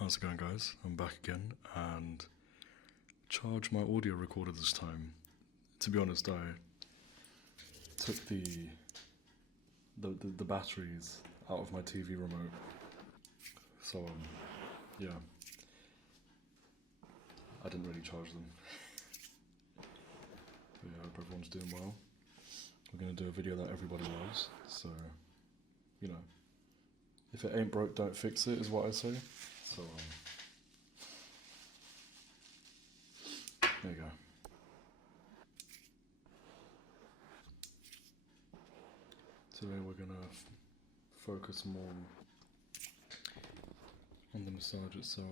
How's it going, guys? I'm back again and charged my audio recorder this time. To be honest, I took the batteries out of my TV remote. So yeah, I didn't really charge them. But yeah, I hope everyone's doing well. We're gonna do a video that everybody loves. So, you know, if it ain't broke, don't fix it, is what I say. So, there you go. Today we're gonna focus more on the massage itself.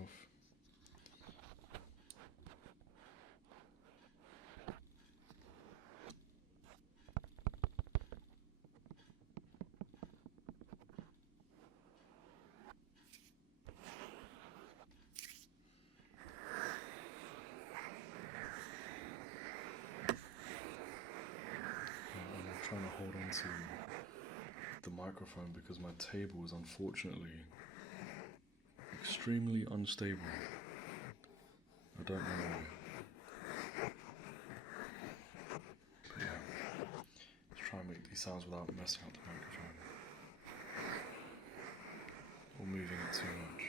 I'm trying to hold on to the microphone because my table is unfortunately extremely unstable. I don't know why. But yeah, let's try and make these sounds without messing up the microphone or moving it too much.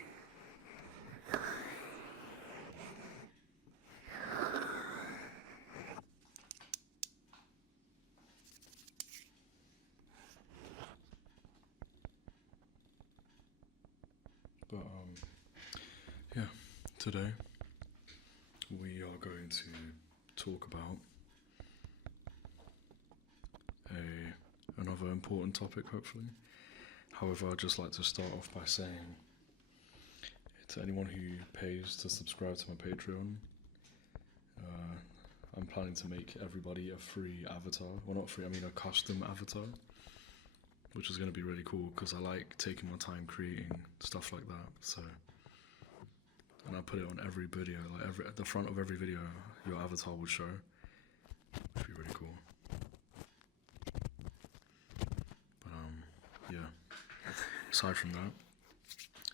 But yeah, today we are going to talk about another important topic, hopefully. However, I'd just like to start off by saying to anyone who pays to subscribe to my Patreon, I'm planning to make everybody a free avatar. Well, not free, I mean a custom avatar, which is going to be really cool because I like taking my time creating stuff like that. So, and I put it on every video, like at the front of every video, your avatar would show. Which would be really cool. But yeah. Aside from that,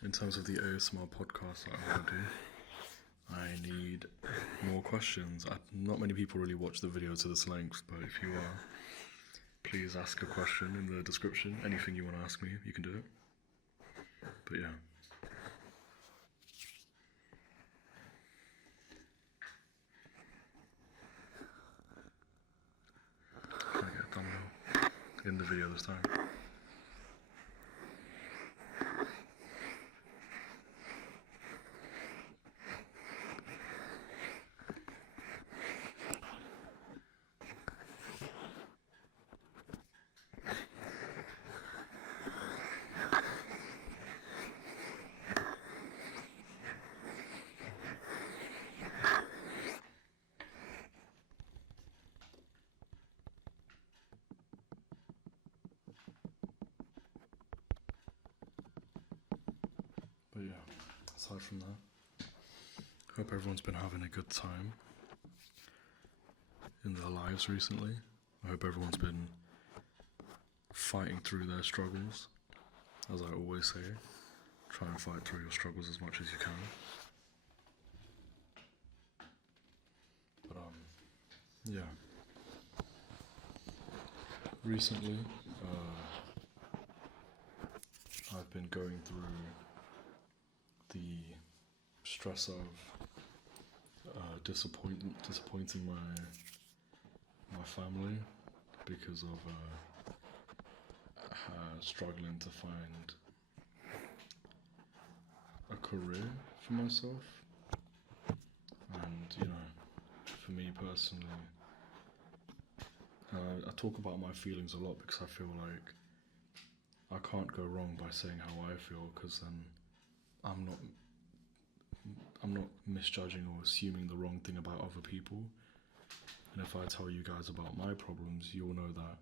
in terms of the ASMR podcast that I want to do, I need more questions. Not many people really watch the video to this length, but if you are, please ask a question in the description. Anything you want to ask me, you can do it. But yeah. Try to get a thumbnail in the video this time. But yeah, aside from that, hope everyone's been having a good time in their lives recently. I hope everyone's been fighting through their struggles. As I always say, try and fight through your struggles as much as you can. But yeah. Recently, I've been going through the stress of disappointing my family because of struggling to find a career for myself. And you know, for me personally, I talk about my feelings a lot because I feel like I can't go wrong by saying how I feel, because then I'm not misjudging or assuming the wrong thing about other people. And if I tell you guys about my problems, you'll know that,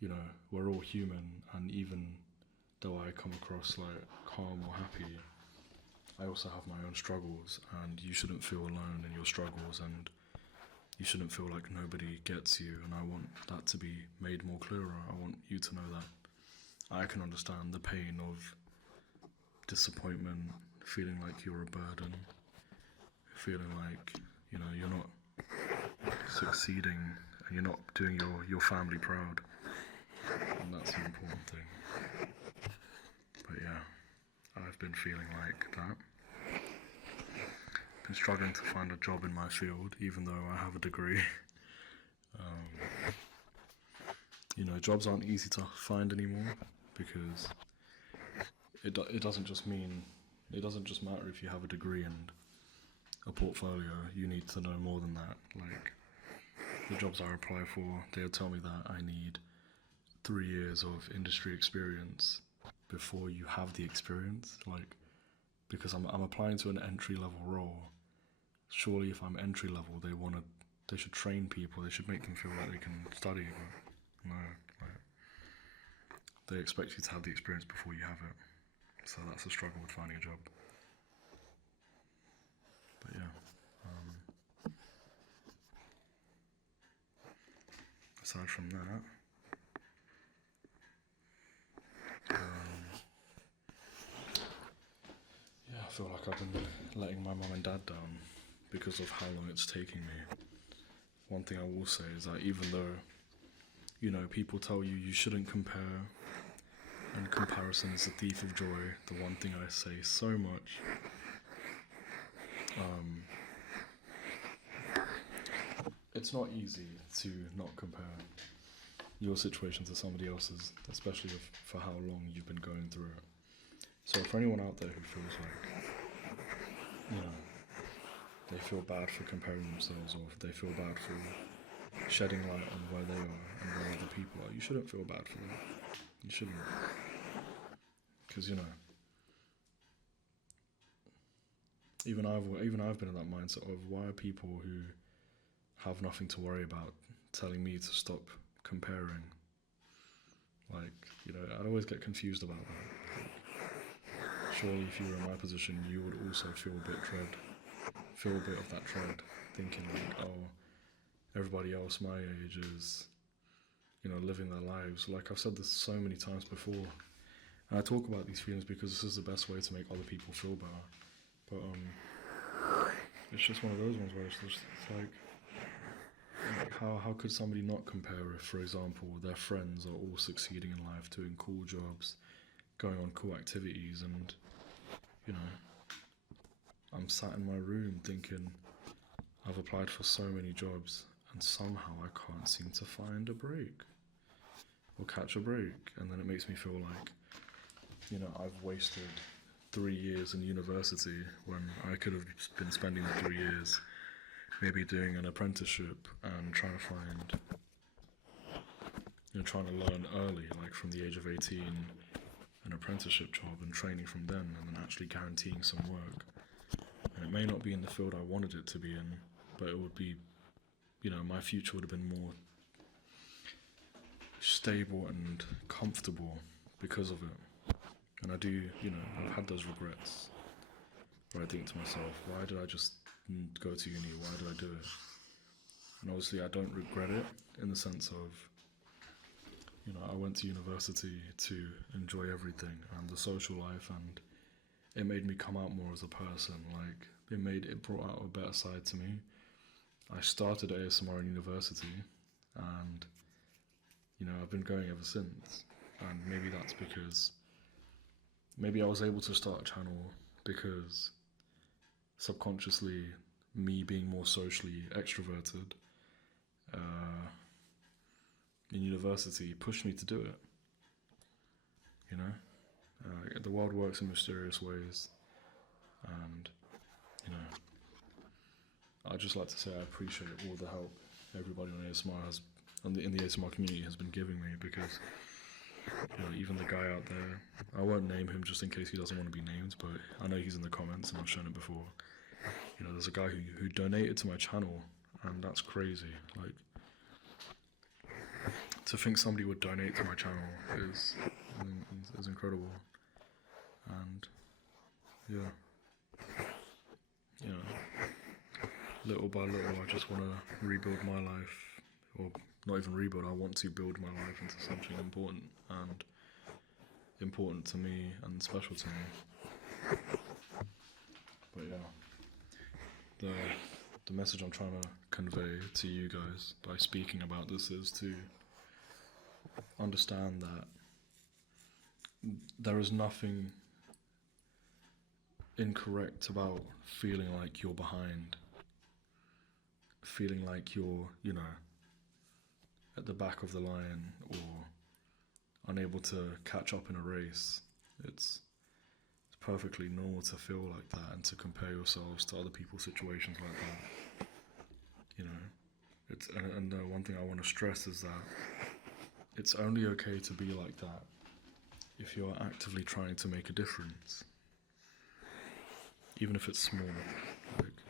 you know, we're all human, and even though I come across like calm or happy, I also have my own struggles, and you shouldn't feel alone in your struggles, and you shouldn't feel like nobody gets you. And I want that to be made more clearer. I want you to know that I can understand the pain of disappointment, feeling like you're a burden, feeling like, you know, you're not succeeding and you're not doing your family proud. And that's the important thing. But yeah, I've been feeling like that. Been struggling to find a job in my field, even though I have a degree. You know, jobs aren't easy to find anymore, because it doesn't just matter if you have a degree and a portfolio. You need to know more than that. Like, the jobs I apply for, they'll tell me that I need 3 years of industry experience before you have the experience. Like, because I'm applying to an entry level role. Surely, if I'm entry level, they should train people. They should make them feel like they can study. But no, like, they expect you to have the experience before you have it. So that's a struggle with finding a job. But yeah. Aside from that, yeah, I feel like I've been letting my mum and dad down because of how long it's taking me. One thing I will say is that even though, you know, people tell you you shouldn't compare, and comparison is the thief of joy, the one thing I say so much, it's not easy to not compare your situation to somebody else's, especially for how long you've been going through it. So for anyone out there who feels like, you know, they feel bad for comparing themselves, or if they feel bad for shedding light on where they are and where other people are, you shouldn't feel bad for them. You shouldn't. Because, you know, even I've been in that mindset of, why are people who have nothing to worry about telling me to stop comparing? Like, you know, I'd always get confused about that. Surely if you were in my position, you would also feel a bit of that dread, thinking like, oh, everybody else my age is, you know, living their lives. Like, I've said this so many times before, and I talk about these feelings because this is the best way to make other people feel better. But it's just one of those ones where it's like how could somebody not compare if, for example, their friends are all succeeding in life, doing cool jobs, going on cool activities, and, you know, I'm sat in my room thinking, I've applied for so many jobs and somehow I can't seem to find a break or catch a break. And then it makes me feel like, you know, I've wasted 3 years in university when I could have been spending the 3 years maybe doing an apprenticeship and trying to find, you know, trying to learn early, like from the age of 18, an apprenticeship job and training from then, and then actually guaranteeing some work. And it may not be in the field I wanted it to be in, but it would be, you know, my future would have been more stable and comfortable because of it. And I do, you know, I've had those regrets where I think to myself, why did I just go to uni? Why did I do it? And obviously I don't regret it in the sense of, you know, I went to university to enjoy everything and the social life, and it made me come out more as a person. Like, it brought out a better side to me. I started ASMR in university, and, you know, I've been going ever since. And maybe that's because, maybe I was able to start a channel because subconsciously, me being more socially extroverted in university pushed me to do it. You know, the world works in mysterious ways, and, you know, I'd just like to say I appreciate all the help everybody on ASMR has, in the ASMR community, has been giving me, because, you know, even the guy out there, I won't name him just in case he doesn't want to be named, but I know he's in the comments and I've shown it before. You know, there's a guy who donated to my channel, and that's crazy. Like, to think somebody would donate to my channel is incredible. And yeah, you know, little by little, I just want to rebuild my life, or not even rebuild. I want to build my life into something important to me and special to me. yeah, the message I'm trying to convey to you guys by speaking about this is to understand that there is nothing incorrect about feeling like you're behind, feeling like you're, at the back of the line or unable to catch up in a race. It's perfectly normal to feel like that and to compare yourselves to other people's situations like that. And one thing I want to stress is that it's only okay to be like that if you're actively trying to make a difference, even if it's small. Like,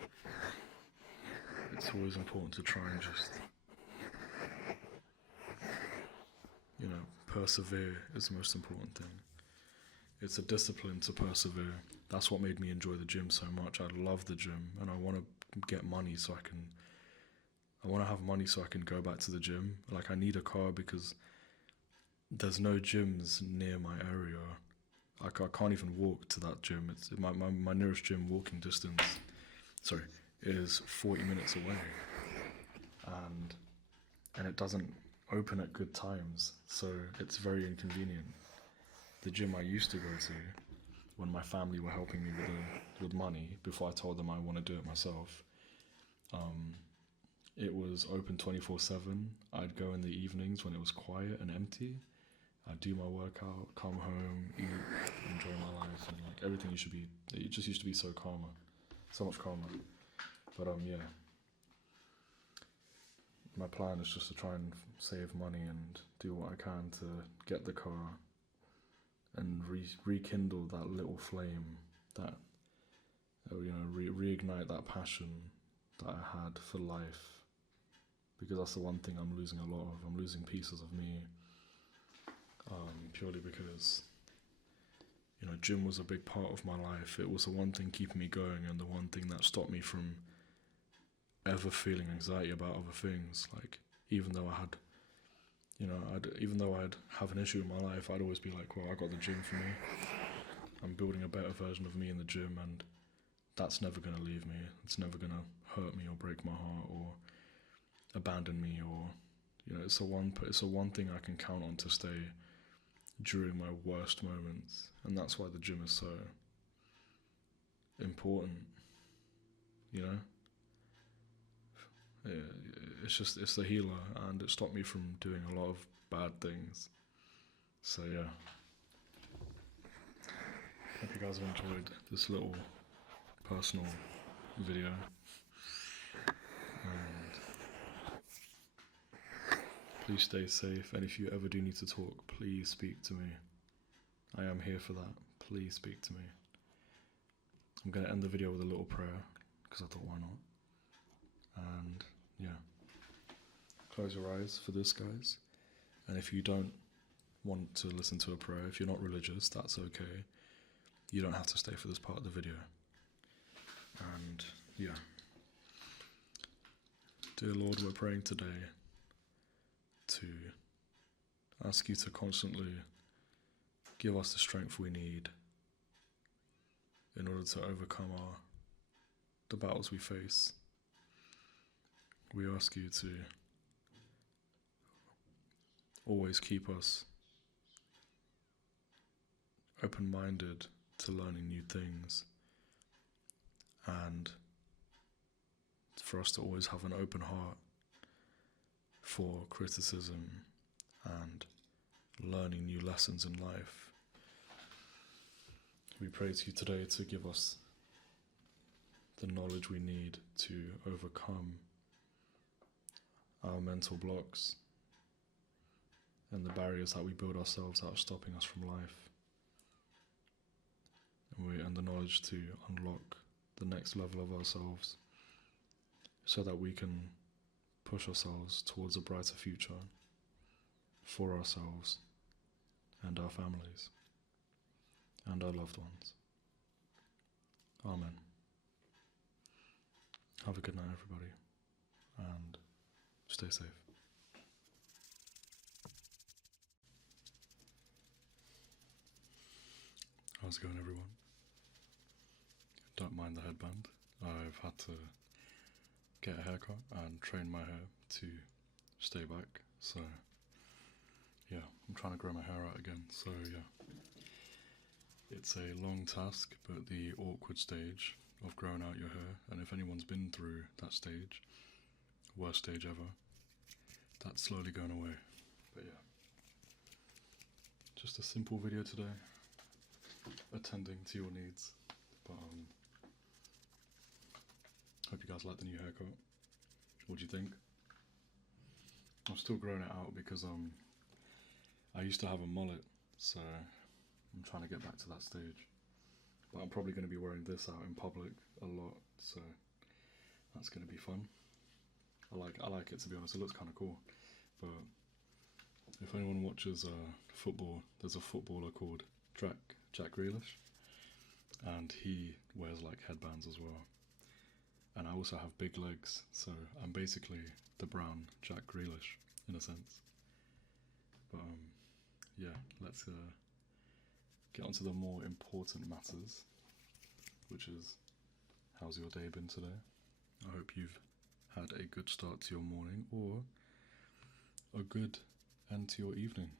it's always important to try and just, persevere is the most important thing. It's a discipline to persevere. That's what made me enjoy the gym so much. I love the gym, and I want to get money so I want to have money so I can go back to the gym. Like, I need a car because there's no gyms near my area. I can't even walk to that gym. It's my nearest gym walking distance, is 40 minutes away, and it doesn't open at good times, so it's very inconvenient. The gym I used to go to, when my family were helping me with money, before I told them I want to do it myself, it was open 24/7. I'd go in the evenings when it was quiet and empty. I'd do my workout, come home, eat, enjoy my life, and like everything it just used to be so much calmer. But my plan is just to try and save money and do what I can to get the car and rekindle that little flame, that reignite that passion that I had for life, because that's the one thing I'm losing a lot of. I'm losing pieces of me, purely because gym was a big part of my life. It was the one thing keeping me going and the one thing that stopped me from ever feeling anxiety about other things. Like, even though I'd have an issue in my life, I'd always be like, well, I got the gym for me. I'm building a better version of me in the gym, and that's never going to leave me. It's never going to hurt me or break my heart or abandon me, or it's the one thing I can count on to stay during my worst moments, and that's why the gym is so important. It's the healer, and it stopped me from doing a lot of bad things. So yeah, hope you guys have enjoyed this little personal video, and please stay safe, and if you ever do need to talk, please speak to me. I am here for that. Please speak to me. I'm going to end the video with a little prayer, because I thought, why not? And yeah, close your eyes for this, guys. And if you don't want to listen to a prayer, if you're not religious, that's okay. You don't have to stay for this part of the video. And yeah, dear Lord, we're praying today to ask you to constantly give us the strength we need in order to overcome the battles we face. We ask you to always keep us open-minded to learning new things, and for us to always have an open heart for criticism and learning new lessons in life. We pray to you today to give us the knowledge we need to overcome our mental blocks and the barriers that we build ourselves that are stopping us from life, and the knowledge to unlock the next level of ourselves so that we can push ourselves towards a brighter future for ourselves and our families and our loved ones. Amen. Have a good night, everybody, and stay safe. How's it going, everyone? don't mind the headband. I've had to get a haircut and train my hair to stay back, so yeah, I'm trying to grow my hair out again, so yeah. It's a long task, but the awkward stage of growing out your hair, and if anyone's been through that stage, worst stage ever, that's slowly going away. But yeah, just a simple video today, attending to your needs. But hope you guys like the new haircut. What do you think? I'm still growing it out because I used to have a mullet, so I'm trying to get back to that stage. But I'm probably going to be wearing this out in public a lot, so that's going to be fun. I like it, to be honest. It looks kind of cool. But if anyone watches football, there's a footballer called Jack Grealish, and he wears like headbands as well. And I also have big legs, so I'm basically the brown Jack Grealish in a sense. But yeah, let's get onto the more important matters, which is, how's your day been today? I hope you've had a good start to your morning or a good end to your evening.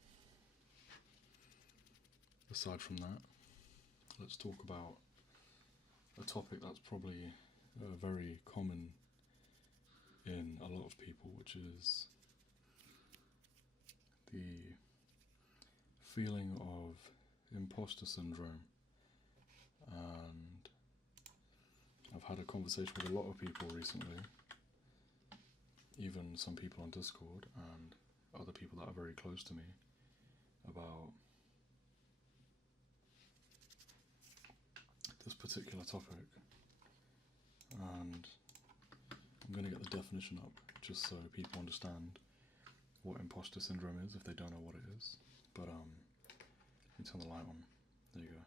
Aside from that, let's talk about a topic that's probably very common in a lot of people, which is the feeling of imposter syndrome. And I've had a conversation with a lot of people recently, even some people on Discord and other people that are very close to me, about this particular topic. And I'm going to get the definition up just so people understand what imposter syndrome is if they don't know what it is. But let me turn the light on. There you go.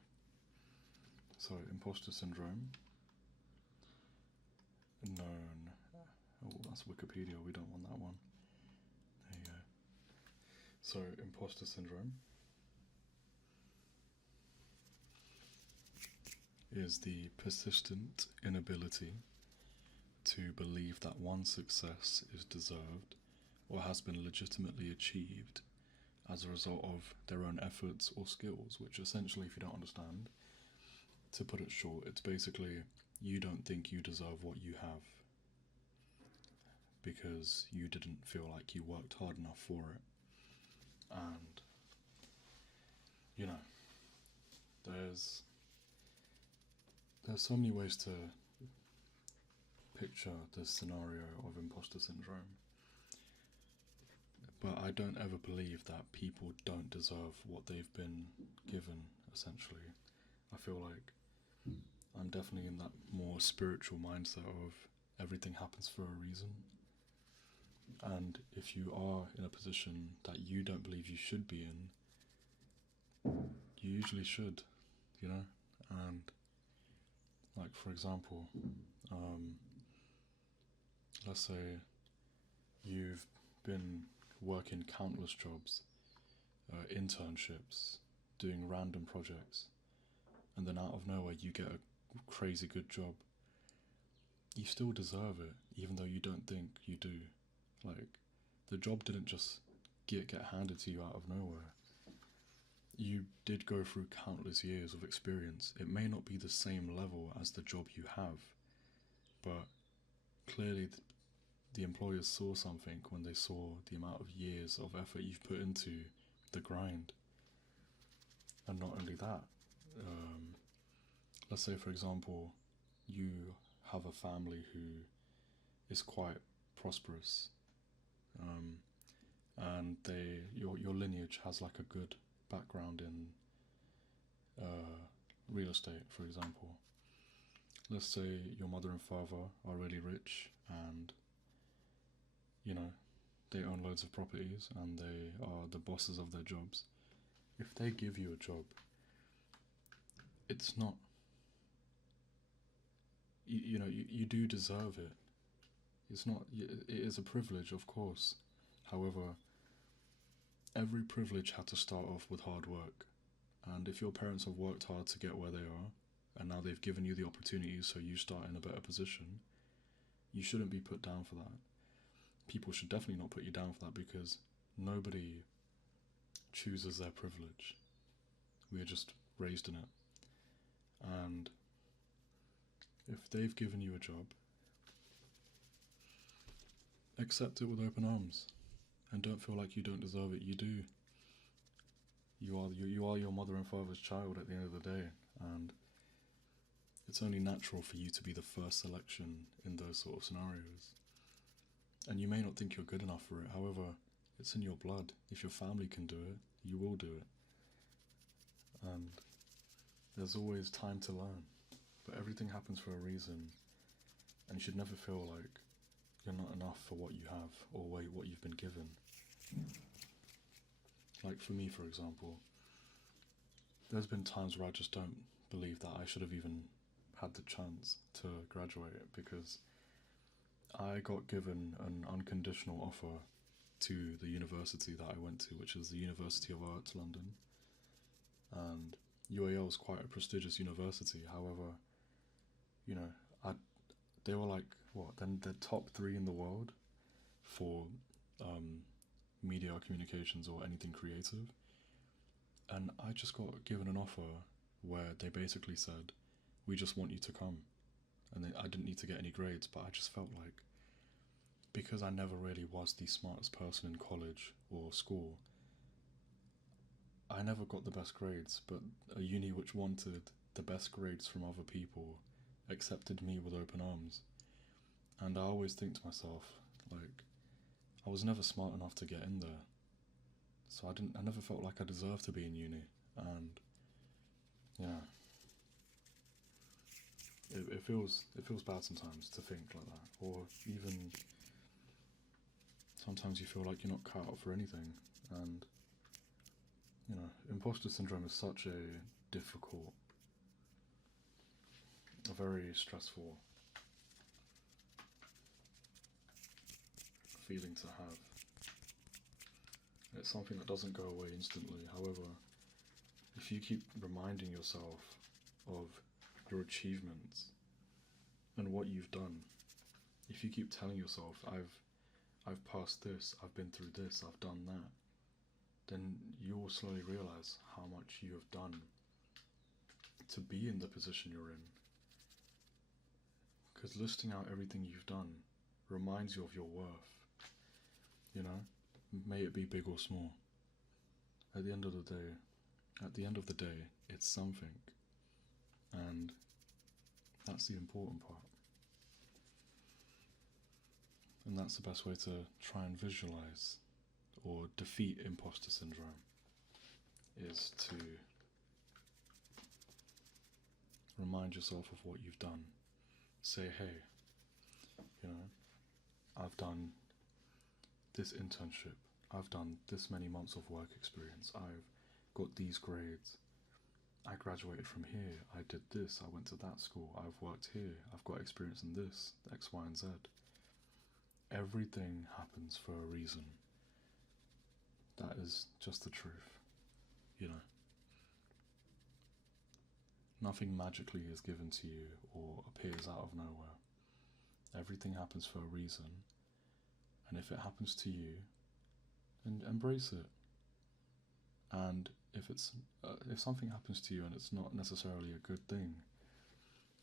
So imposter syndrome, known, oh, that's Wikipedia, we don't want that one. There you go. So imposter syndrome is the persistent inability to believe that one's success is deserved or has been legitimately achieved as a result of their own efforts or skills, which essentially, if you don't understand, to put it short, it's basically you don't think you deserve what you have because you didn't feel like you worked hard enough for it. And, you know, there's so many ways to picture this scenario of imposter syndrome, but I don't ever believe that people don't deserve what they've been given, essentially. I feel like I'm definitely in that more spiritual mindset of everything happens for a reason. And if you are in a position that you don't believe you should be in, you usually should, you know? And, like, for example, let's say you've been working countless jobs, internships, doing random projects, and then out of nowhere you get a crazy good job. You still deserve it, even though you don't think you do. Like, the job didn't just get handed to you out of nowhere. You did go through countless years of experience. It may not be the same level as the job you have, but clearly the employers saw something when they saw the amount of years of effort you've put into the grind. And not only that, let's say, for example, you have a family who is quite prosperous, and your lineage has like a good background in real estate, for example. Let's say your mother and father are really rich and, you know, they own loads of properties and they are the bosses of their jobs. If they give you a job, it's not, you do deserve it. It's not, it is a privilege, of course. However, every privilege had to start off with hard work. And if your parents have worked hard to get where they are, and now they've given you the opportunity so you start in a better position, you shouldn't be put down for that. People should definitely not put you down for that, because nobody chooses their privilege. We are just raised in it. And if they've given you a job, accept it with open arms, and don't feel like you don't deserve it. You do. You are your mother and father's child at the end of the day, and it's only natural for you to be the first selection in those sort of scenarios. And you may not think you're good enough for it, however, it's in your blood. If your family can do it, you will do it. And there's always time to learn, but everything happens for a reason, and you should never feel like you're not enough for what you have or what you've been given. Like for me, for example, there's been times where I just don't believe that I should have even had the chance to graduate, because I got given an unconditional offer to the university that I went to, which is the University of Arts London. And UAL is quite a prestigious university. However, you know, they were like, then the top 3 in the world for media communications or anything creative. And I just got given an offer where they basically said, we just want you to come. And I didn't need to get any grades, but I just felt like, because I never really was the smartest person in college or school, I never got the best grades, but a uni which wanted the best grades from other people accepted me with open arms. And I always think to myself, like, I was never smart enough to get in there, so I never felt like I deserved to be in uni. And yeah, it feels bad sometimes to think like that, or even sometimes you feel like you're not cut out for anything. And you know, imposter syndrome is such a difficult, a very stressful feeling to have. It's something that doesn't go away instantly. However, if you keep reminding yourself of your achievements and what you've done, if you keep telling yourself, I've passed this, I've been through this, I've done that, then you will slowly realize how much you have done to be in the position you're in. Because listing out everything you've done reminds you of your worth. You know, may it be big or small. At the end of the day, it's something, and that's the important part. And that's the best way to try and visualize or defeat imposter syndrome, is to remind yourself of what you've done. Say, hey, you know, I've done this internship, I've done this many months of work experience, I've got these grades, I graduated from here, I did this, I went to that school, I've worked here, I've got experience in this, X, Y, and Z. Everything happens for a reason. That is just the truth, you know. Nothing magically is given to you or appears out of nowhere. Everything happens for a reason, and if it happens to you, then embrace it. And if something happens to you and it's not necessarily a good thing,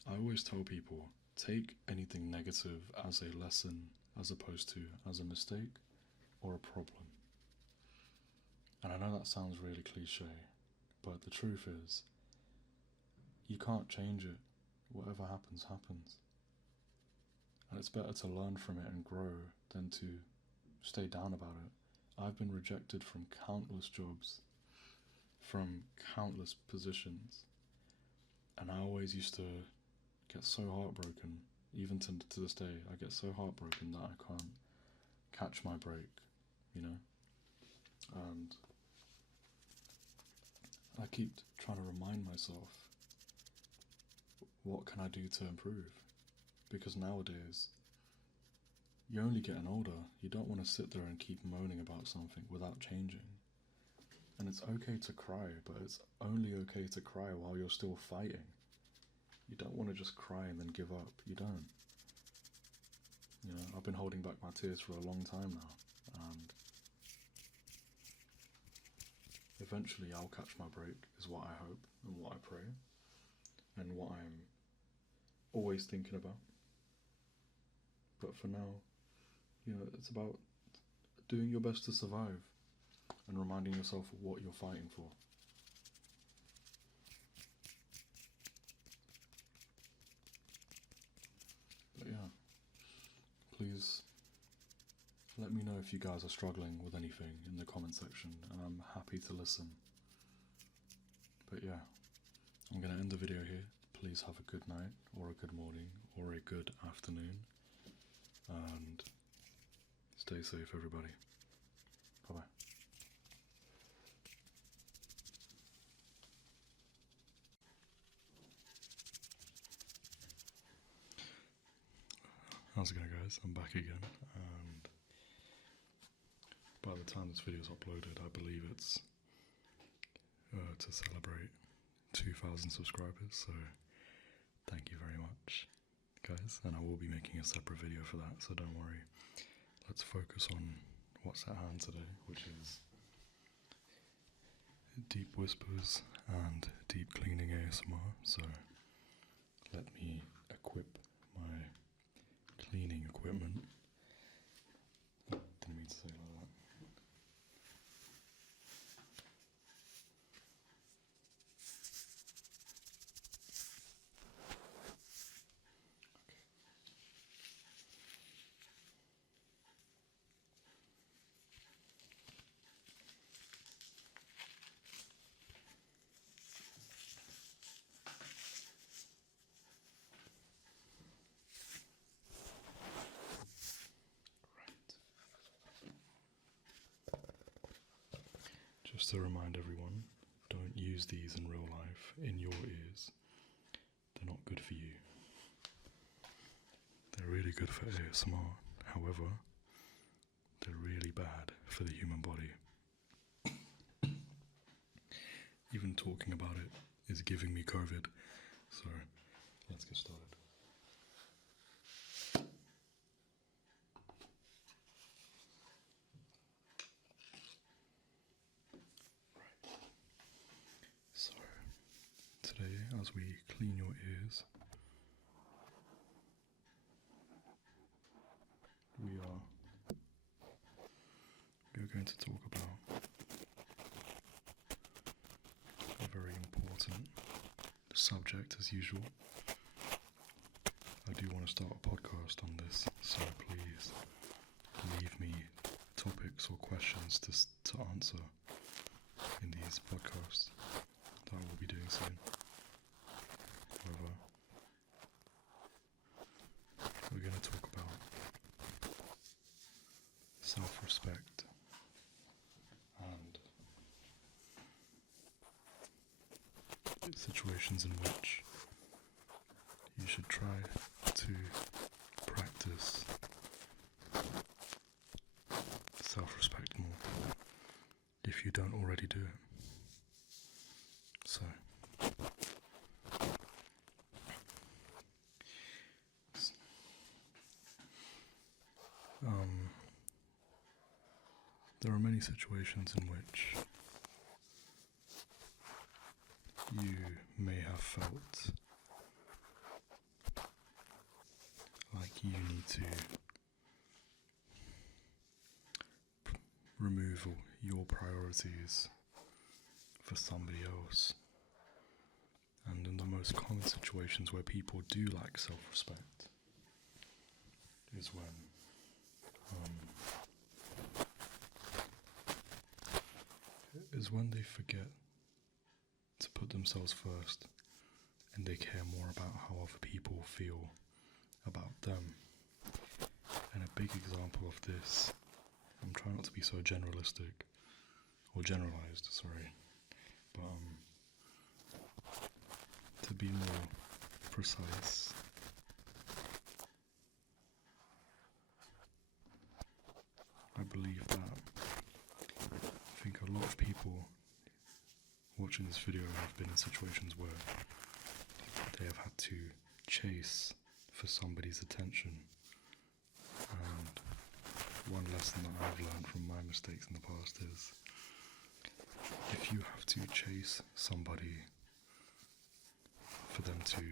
I always tell people, take anything negative as a lesson as opposed to as a mistake or a problem. And I know that sounds really cliche, but the truth is, you can't change it. Whatever happens, happens. And it's better to learn from it and grow than to stay down about it. I've been rejected from countless jobs, from countless positions, and I always used to get so heartbroken. Even to this day, I get so heartbroken that I can't catch my break, you know? And I keep trying to remind myself, what can I do to improve? Because nowadays, you're only getting older. You don't want to sit there and keep moaning about something without changing. And it's okay to cry, but it's only okay to cry while you're still fighting. You don't want to just cry and then give up. You don't. You know, I've been holding back my tears for a long time now, and eventually I'll catch my break, is what I hope and what I pray, and what I'm always thinking about. But for now, you know, it's about doing your best to survive and reminding yourself of what you're fighting for. But yeah, please let me know if you guys are struggling with anything in the comment section, and I'm happy to listen. But yeah, I'm going to end the video here. Please have a good night, or a good morning, or a good afternoon, and stay safe, everybody. Bye-bye. How's it going, guys? I'm back again, and by the time this video is uploaded, I believe it's to celebrate 2,000 subscribers, so thank you very much, guys, and I will be making a separate video for that, so don't worry. Let's focus on what's at hand today, which is deep whispers and deep cleaning ASMR. So let me equip my cleaning equipment. Oh, didn't mean to say it like that. Just to remind everyone, don't use these in real life in your ears. They're not good for you. They're really good for ASMR, however, they're really bad for the human body. Even talking about it is giving me COVID, so let's get started. So, today, as we clean your ears, we are going to talk about a very important subject, as usual. I do want to start a podcast on this, so please leave me topics or questions to answer in these podcasts that I will be doing soon. However, we're going to talk about self-respect and situations in which you should try to practice self-respect more if you don't already do it. So, there are many situations in which you may have felt like you need to remove your priorities for somebody else. And in the most common situations where people do lack self-respect is when they forget to put themselves first, and they care more about how other people feel about them. And a big example of this, I'm trying not to be so generalistic, or generalized, sorry, but to be more precise, I believe that I think a lot of people watching this video have been in situations where they have had to chase for somebody's attention. And one lesson that I've learned from my mistakes in the past is, if you have to chase somebody for them to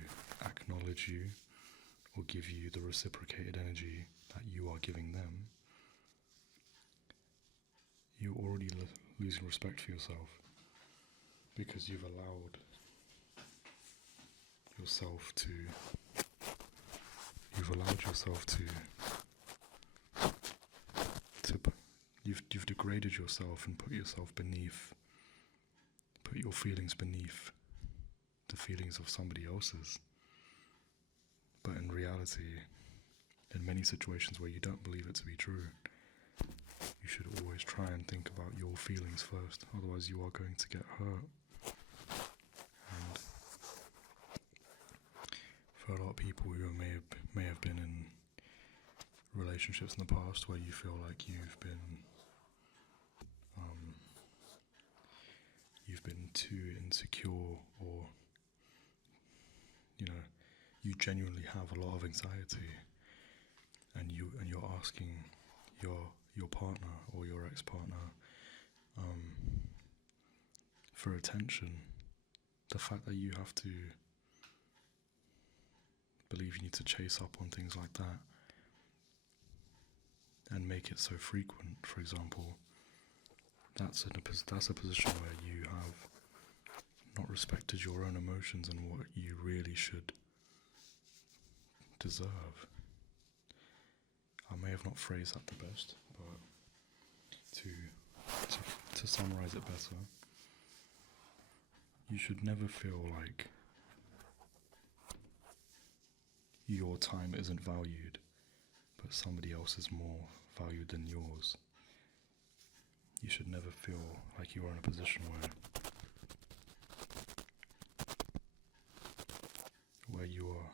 acknowledge you or give you the reciprocated energy that you are giving them, you're already losing respect for yourself, because you've allowed yourself to you've degraded yourself and put your feelings beneath the feelings of somebody else's. But in reality, in many situations where you don't believe it to be true, you should always try and think about your feelings first, otherwise you are going to get hurt. And for a lot of people who may have been in relationships in the past where you feel like you've been too insecure, or you genuinely have a lot of anxiety, and you're asking your partner or your ex-partner for attention, the fact that you have to believe you need to chase up on things like that and make it so frequent, for example, that's a position where you have not respected your own emotions and what you really should deserve. I may have not phrased that the best, but to summarize it better, you should never feel like your time isn't valued, but somebody else is more valued than yours. You should never feel like you are in a position where you are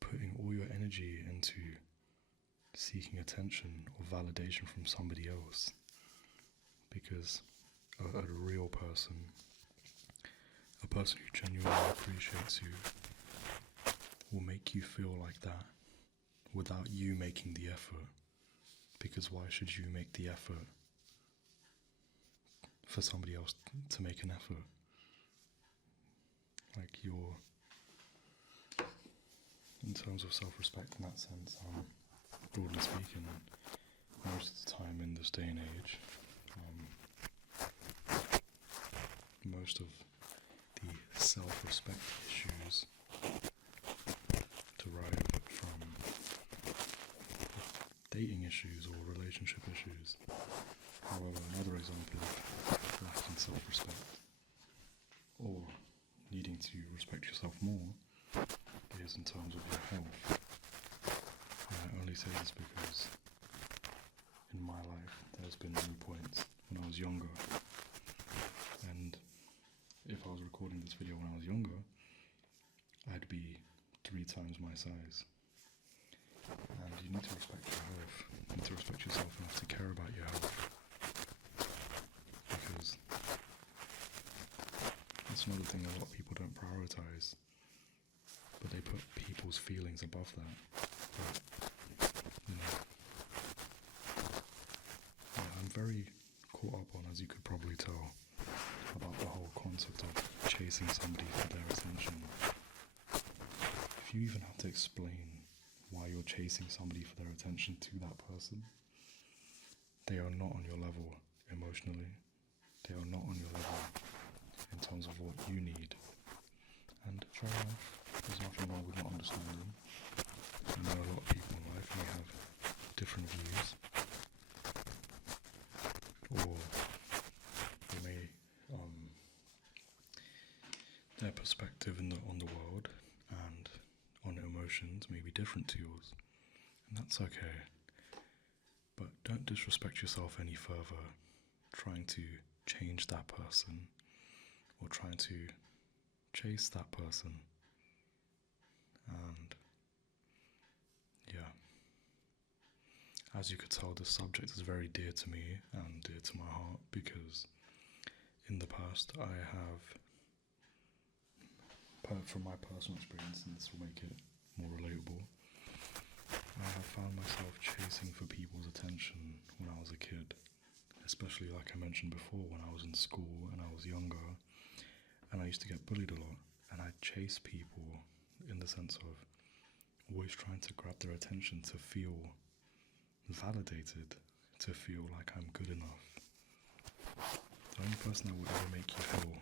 putting all your energy into seeking attention or validation from somebody else, because a real person, a person who genuinely appreciates you, will make you feel like that without you making the effort. Because why should you make the effort for somebody else to make an effort? Like, in terms of self-respect in that sense, broadly speaking, most of the time in this day and age, most of the self-respect issues derive from dating issues or relationship issues. However, another example of lacking self-respect or needing to respect yourself more is in terms of your health. And I only say this because in my life there's been many points when I was younger, and if I was recording this video when I was younger, I'd be 3 times my size. And you need to respect your health. You need to respect yourself enough to care about your health, because that's another thing a lot of people don't prioritize, but they put people's feelings above that. But, I'm very caught up on, as you could probably tell, about the whole concept of chasing somebody for their attention. If you even have to explain why you're chasing somebody for their attention to that person, they are not on your level emotionally. They are not on your level in terms of what you need. And fair enough, there's nothing wrong with not understanding. I know a lot of people in life may have different views, or they may their perspective on the world and on emotions may be different to yours, and that's okay. But don't disrespect yourself any further trying to change that person or trying to chase that person. And yeah, as you could tell, this subject is very dear to me and dear to my heart, because in the past I have from my personal experience, and this will make it more relatable, I have found myself chasing for people's attention when I was a kid, especially like I mentioned before, when I was in school and I was younger, and I used to get bullied a lot, and I'd chase people in the sense of always trying to grab their attention to feel validated, to feel like I'm good enough. The only person that would ever make you feel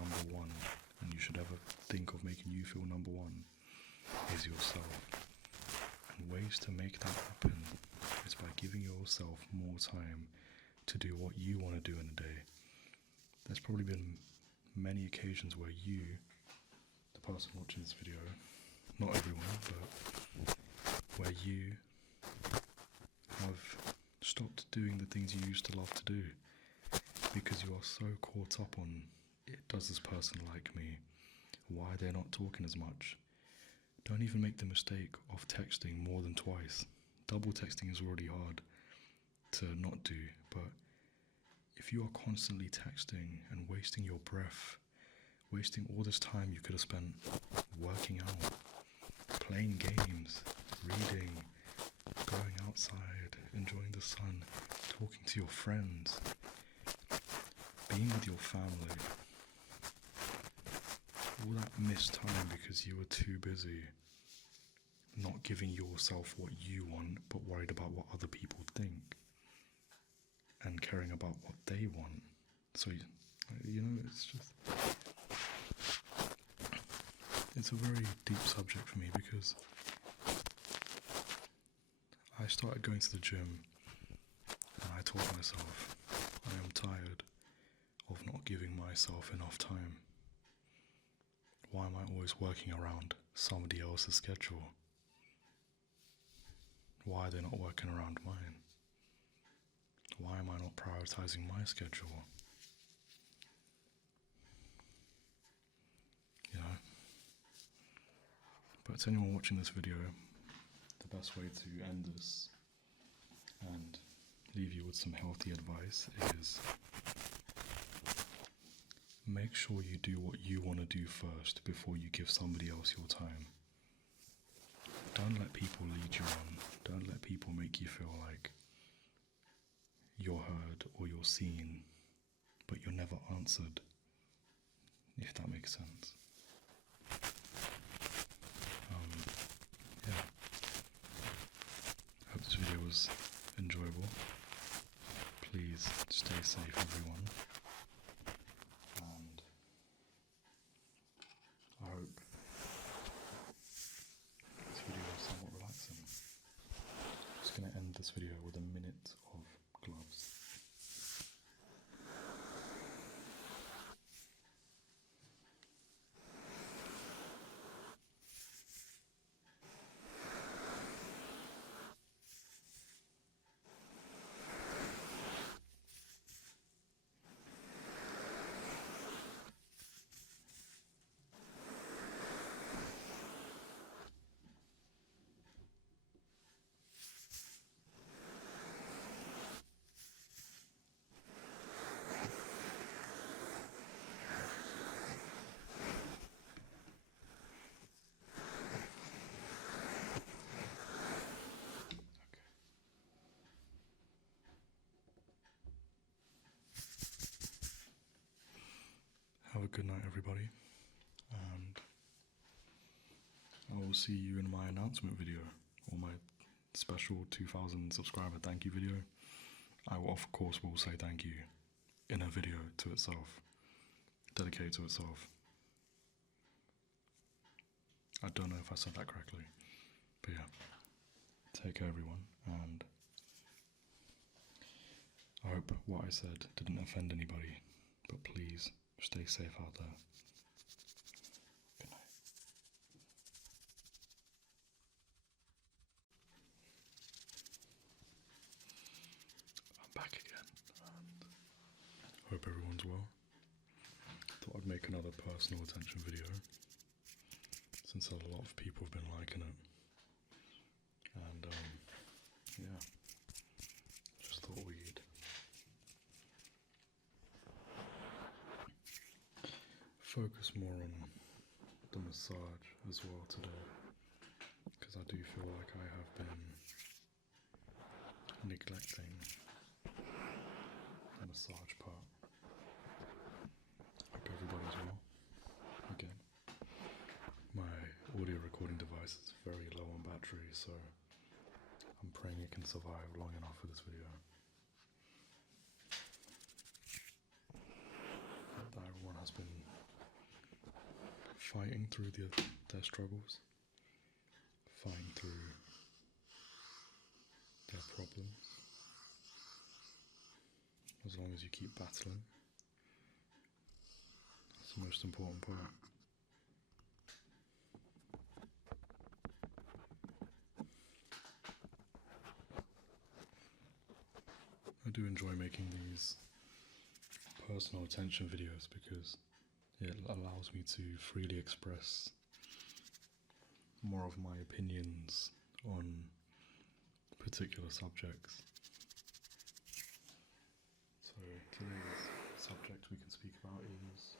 number one, and you should ever think of making you feel number one, is yourself. And ways to make that happen is by giving yourself more time to do what you want to do in a day. There's probably been many occasions where you, the person watching this video, not everyone, but where you have stopped doing the things you used to love to do because you are so caught up on, does this person like me? Why they're not talking as much? Don't even make the mistake of texting more than twice. Double texting is already hard to not do, but if you are constantly texting and wasting your breath, wasting all this time you could have spent working out, playing games, reading, going outside, enjoying the sun, talking to your friends, being with your family, all that missed time because you were too busy not giving yourself what you want but worried about what other people think and caring about what they want. So, it's a very deep subject for me because I started going to the gym and I told myself I am tired of not giving myself enough time. Why am I always working around somebody else's schedule? Why are they not working around mine? Why am I not prioritizing my schedule? But to anyone watching this video, the best way to end this and leave you with some healthy advice is make sure you do what you want to do first before you give somebody else your time. Don't let people lead you on. Don't let people make you feel like you're heard or you're seen, but you're never answered, if that makes sense. I hope this video was enjoyable. Please stay safe, everyone. And I hope this video was somewhat relaxing. I'm just going to end this video with a minute of gloves. Have a good night, everybody, and I will see you in my announcement video or my special 2,000 subscriber thank you video. I will, of course, will say thank you in a video to itself, dedicated to itself. I don't know if I said that correctly, but yeah, take care, everyone, and I hope what I said didn't offend anybody, but please stay safe out there. Good night. I'm back again, and hope everyone's well. Thought I'd make another personal attention video, since a lot of people have been liking it. And yeah, just thought we'd focus more on the massage as well today, because I do feel like I have been neglecting the massage part. Hope everybody's well. Again, my audio recording device is very low on battery, so I'm praying it can survive long enough for this video. That everyone has been fighting through their struggles, fighting through their problems. As long as you keep battling, that's the most important part. I do enjoy making these personal attention videos because it allows me to freely express more of my opinions on particular subjects. So today's subject we can speak about is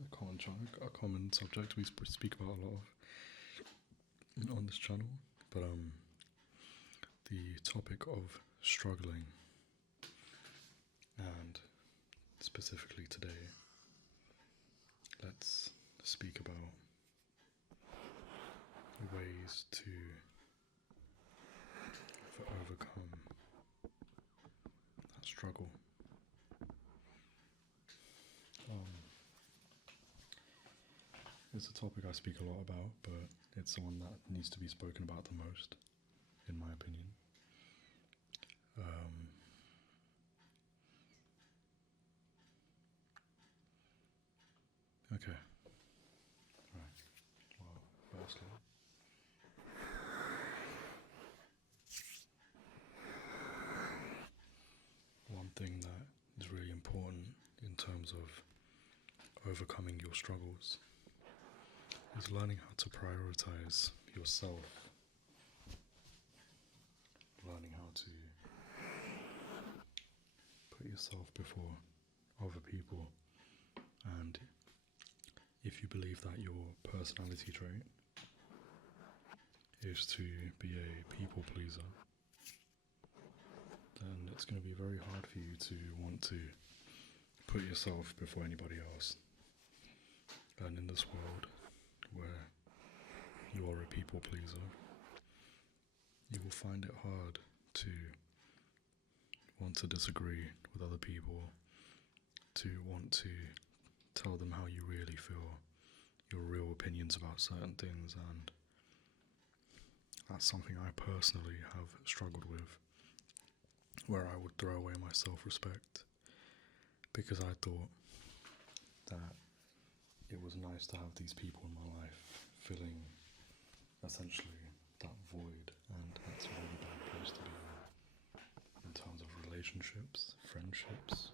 a common subject we speak about a lot of on this channel, but the topic of struggling, and specifically today, let's speak about ways to overcome that struggle. It's a topic I speak a lot about, but it's the one that needs to be spoken about the most, in my opinion. Okay. Right. Well, firstly, one thing that is really important in terms of overcoming your struggles is learning how to prioritize yourself, learning how to put yourself before other people. And if you believe that your personality trait is to be a people pleaser, then it's going to be very hard for you to want to put yourself before anybody else. And in this world where you are a people pleaser, you will find it hard to want to disagree with other people, to want to tell them how you really feel, your real opinions about certain things, and that's something I personally have struggled with, where I would throw away my self-respect because I thought that it was nice to have these people in my life filling essentially that void, and that's a really bad place to be in terms of relationships, friendships,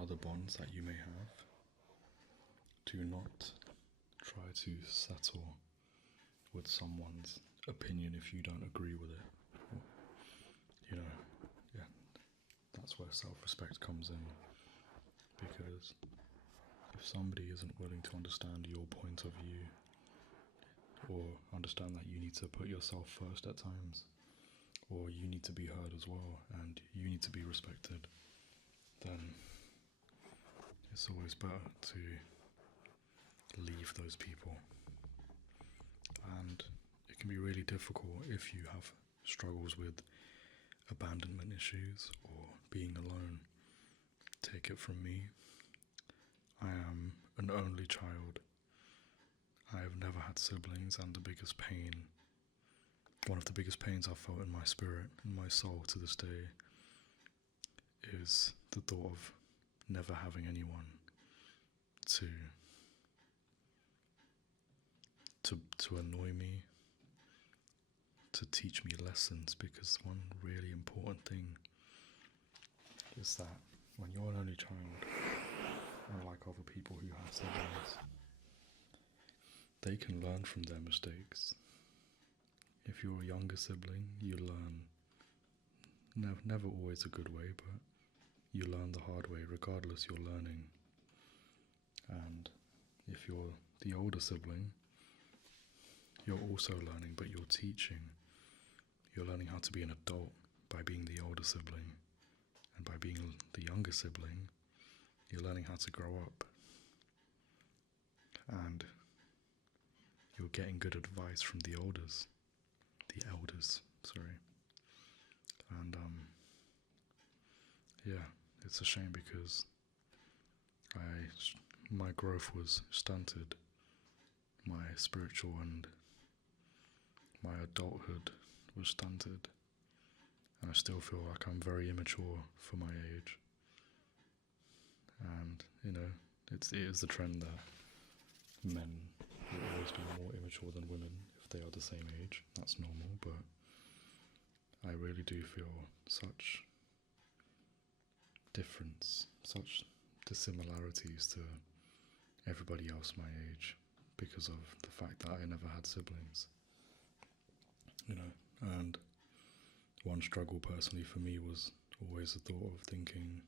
other bonds that you may have. Do not try to settle with someone's opinion if you don't agree with it. That's where self-respect comes in, because if somebody isn't willing to understand your point of view, or understand that you need to put yourself first at times, or you need to be heard as well, and you need to be respected, then it's always better to leave those people. And it can be really difficult if you have struggles with abandonment issues or being alone. Take it from me, I am an only child. I have never had siblings, and one of the biggest pains I've felt in my spirit, in my soul to this day, is the thought of never having anyone to annoy me, to teach me lessons, because one really important thing is that when you're an only child, unlike other people who have siblings, they can learn from their mistakes. If you're a younger sibling, you learn, never always a good way, but you learn the hard way. Regardless, you're learning. And if you're the older sibling, you're also learning, but you're teaching. You're learning how to be an adult by being the older sibling. And by being the younger sibling, you're learning how to grow up. And you're getting good advice from the elders. And yeah, it's a shame because my growth was stunted. My spiritual and my adulthood was stunted. And I still feel like I'm very immature for my age. And, it is the trend that men will always be more immature than women if they are the same age. That's normal, but I really do feel such difference, such dissimilarities to everybody else my age because of the fact that I never had siblings. And one struggle personally for me was always the thought of thinking,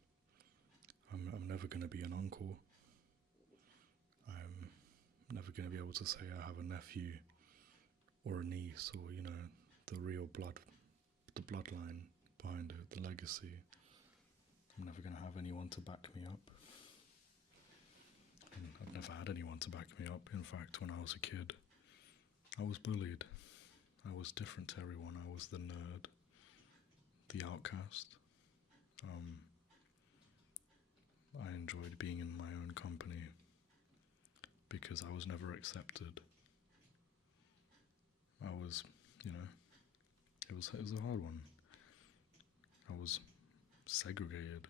I'm never going to be an uncle. I'm never going to be able to say I have a nephew or a niece or, the real the bloodline behind it, the legacy. I'm never going to have anyone to back me up. And I've never had anyone to back me up. In fact, when I was a kid, I was bullied. I was different to everyone. I was the nerd, the outcast. I enjoyed being in my own company because I was never accepted. I was, it was a hard one. I was segregated.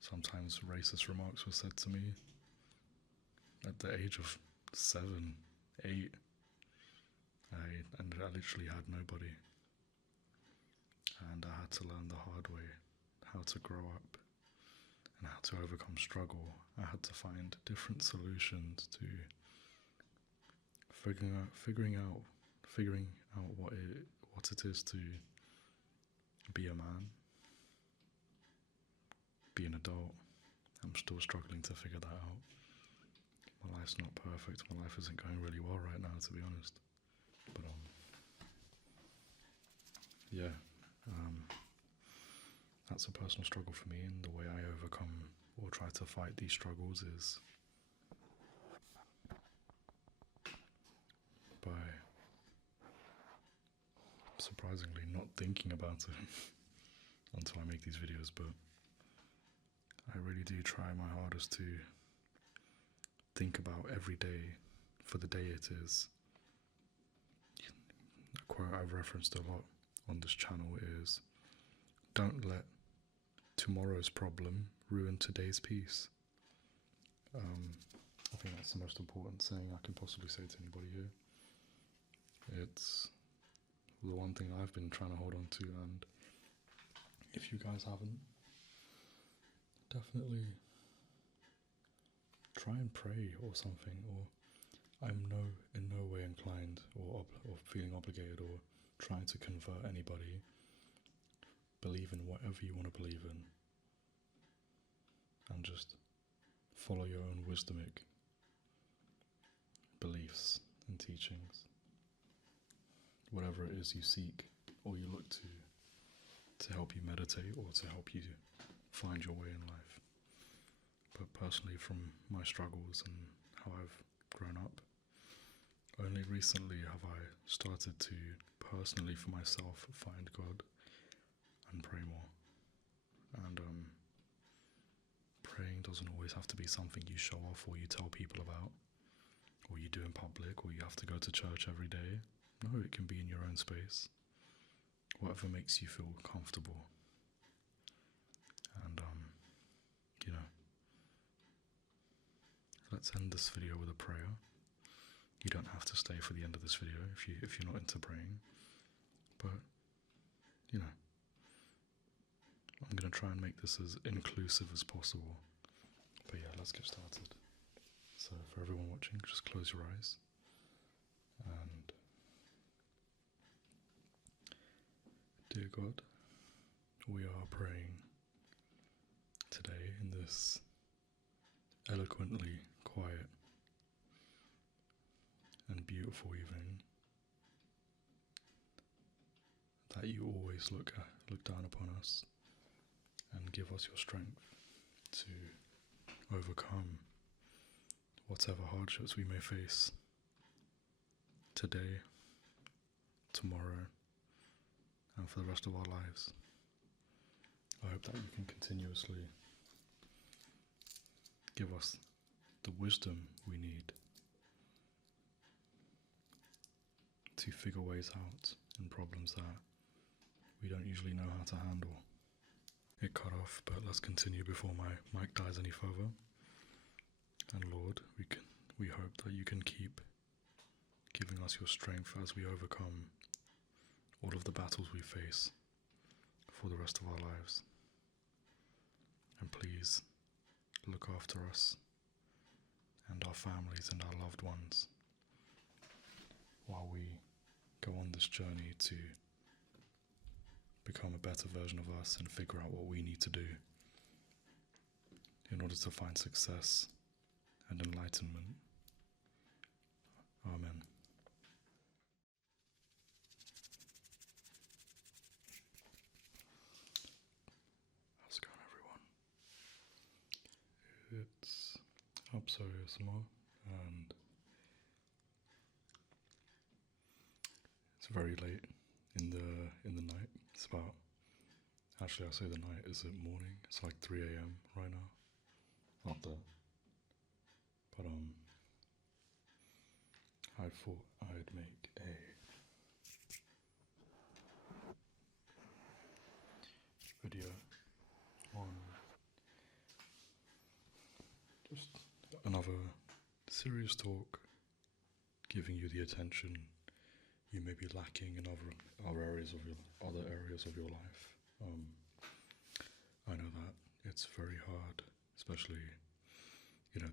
Sometimes racist remarks were said to me at the age of 7, 8. I literally had nobody. And I had to learn the hard way how to grow up and how to overcome struggle. I had to find different solutions to figuring out what it is to be a man, be an adult. I'm still struggling to figure that out. My life's not perfect. My life isn't going really well right now, to be honest. But that's a personal struggle for me, and the way I overcome or try to fight these struggles is by surprisingly not thinking about it until I make these videos, but I really do try my hardest to think about every day for the day it is. A quote I've referenced a lot on this channel is, "Don't let tomorrow's problem ruin today's peace." I think that's the most important saying I can possibly say to anybody here. It's the one thing I've been trying to hold on to, and if you guys haven't, definitely try and pray or something. Or I'm in no way inclined or feeling obligated or trying to convert anybody. Believe in whatever you want to believe in, and just follow your own wisdomic beliefs and teachings. Whatever it is you seek or you look to help you meditate or to help you find your way in life. But personally, from my struggles and how I've grown up, only recently have I started to personally for myself find God and pray more. And praying doesn't always have to be something you show off or you tell people about or you do in public or you have to go to church every day. No, it can be in your own space, whatever makes you feel comfortable. And let's end this video with a prayer. You don't have to stay for the end of this video if you're not into praying, but I'm going to try and make this as inclusive as possible. But yeah, let's get started. So for everyone watching, just close your eyes. And dear God, we are praying today in this eloquently quiet and beautiful evening that you always look down upon us and give us your strength to overcome whatever hardships we may face today, tomorrow, and for the rest of our lives. I hope that you can continuously give us the wisdom we need to figure ways out in problems that we don't usually know how to handle. It cut off, but let's continue before my mic dies any further. And Lord, we hope that you can keep giving us your strength as we overcome all of the battles we face for the rest of our lives. And please look after us and our families and our loved ones while we go on this journey to become a better version of us and figure out what we need to do in order to find success and enlightenment. Amen. How's it going, everyone? It's AbsoASMR, and it's very late in the night. It's about, actually I say the night, is it morning? It's like 3 a.m. right now. Not that. But I thought I'd make a video on just another serious talk, giving you the attention you may be lacking in other areas of your life. I know that it's very hard, especially,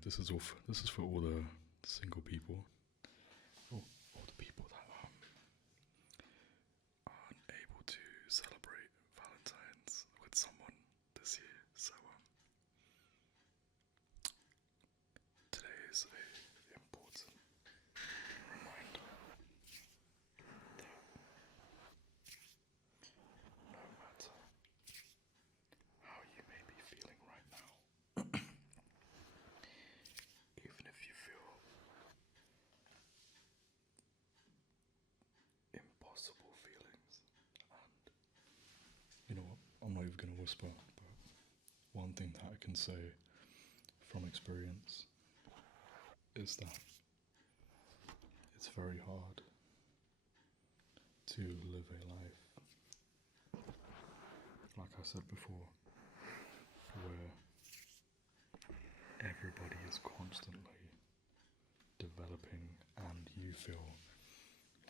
this is for all the single people, all the people that aren't able to celebrate Valentine's with someone this year. So today is an important reminder that no matter how you may be feeling right now, even if you feel impossible feelings, and you know what, I'm not even going to whisper, but one thing that I can say from experience is that it's very hard to live a life, like I said before, where everybody is constantly developing and you feel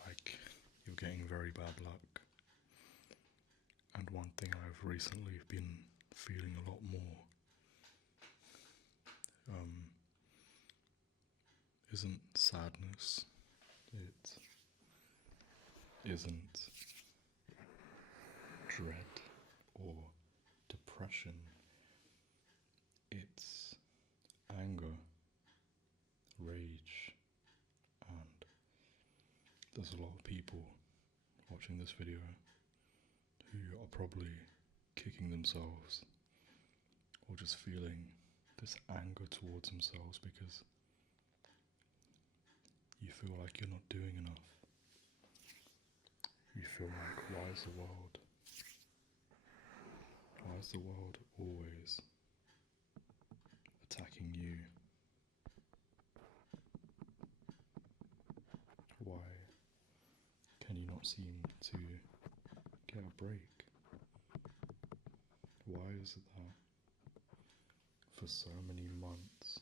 like you're getting very bad luck. And one thing I've recently been feeling a lot more isn't sadness, it isn't dread or depression, it's anger, rage, and there's a lot of people watching this video who are probably kicking themselves or just feeling this anger towards themselves because you feel like you're not doing enough. You feel like, why is the world always attacking you? Why can you not seem to get a break? Why is it that for so many months,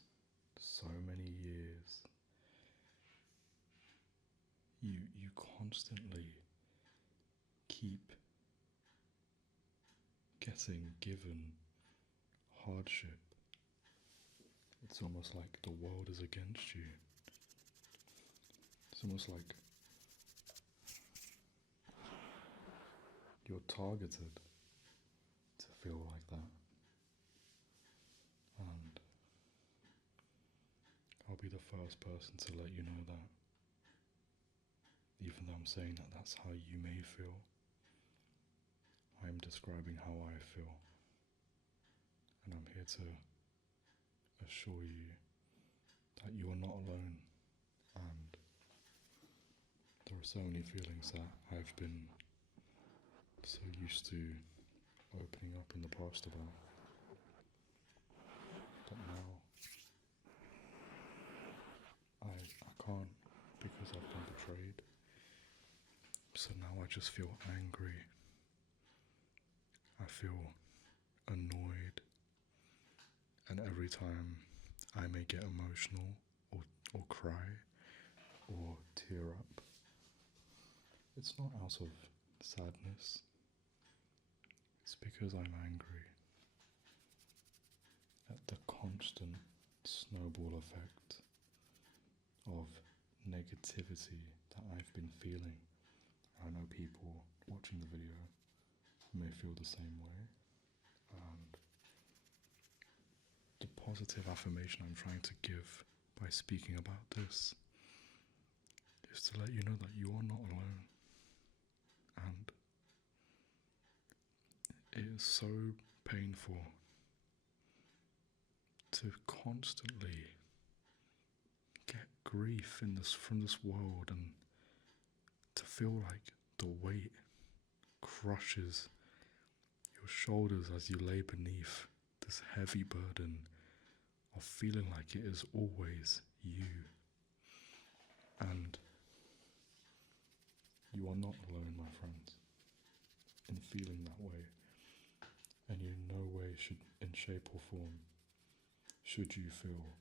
so many years, you constantly keep getting given hardship? It's almost like the world is against you. It's almost like you're targeted to feel like that. be the first person to let you know that. Even though I'm saying that that's how you may feel, I'm describing how I feel. And I'm here to assure you that you are not alone. And there are so many feelings that I've been so used to opening up in the past about. But now, I can't, because I've been betrayed. So now I just feel angry. I feel annoyed. And every time I may get emotional or cry or tear up, it's not out of sadness. It's because I'm angry at the constant snowball effect of negativity that I've been feeling. I know people watching the video may feel the same way, and the positive affirmation I'm trying to give by speaking about this is to let you know that you are not alone. And it is so painful to constantly get grief from this world, and to feel like the weight crushes your shoulders as you lay beneath this heavy burden of feeling like it is always you. And you are not alone, my friends, in feeling that way. And in no way in shape or form, should you feel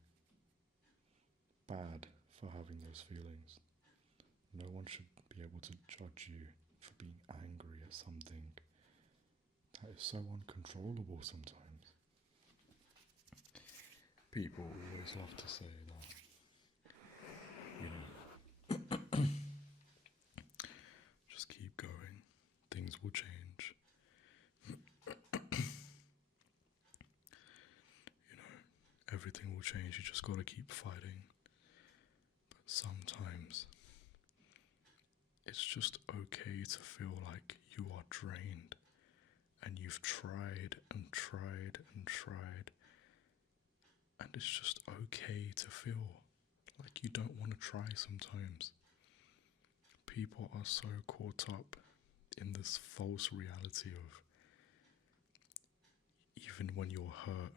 bad for having those feelings. No one should be able to judge you for being angry at something that is so uncontrollable sometimes. People always love to say that, just keep going, things will change. Everything will change, you just gotta keep fighting. But sometimes it's just okay to feel like you are drained and you've tried and tried and tried, and it's just okay to feel like you don't want to try sometimes. People are so caught up in this false reality of even when you're hurt,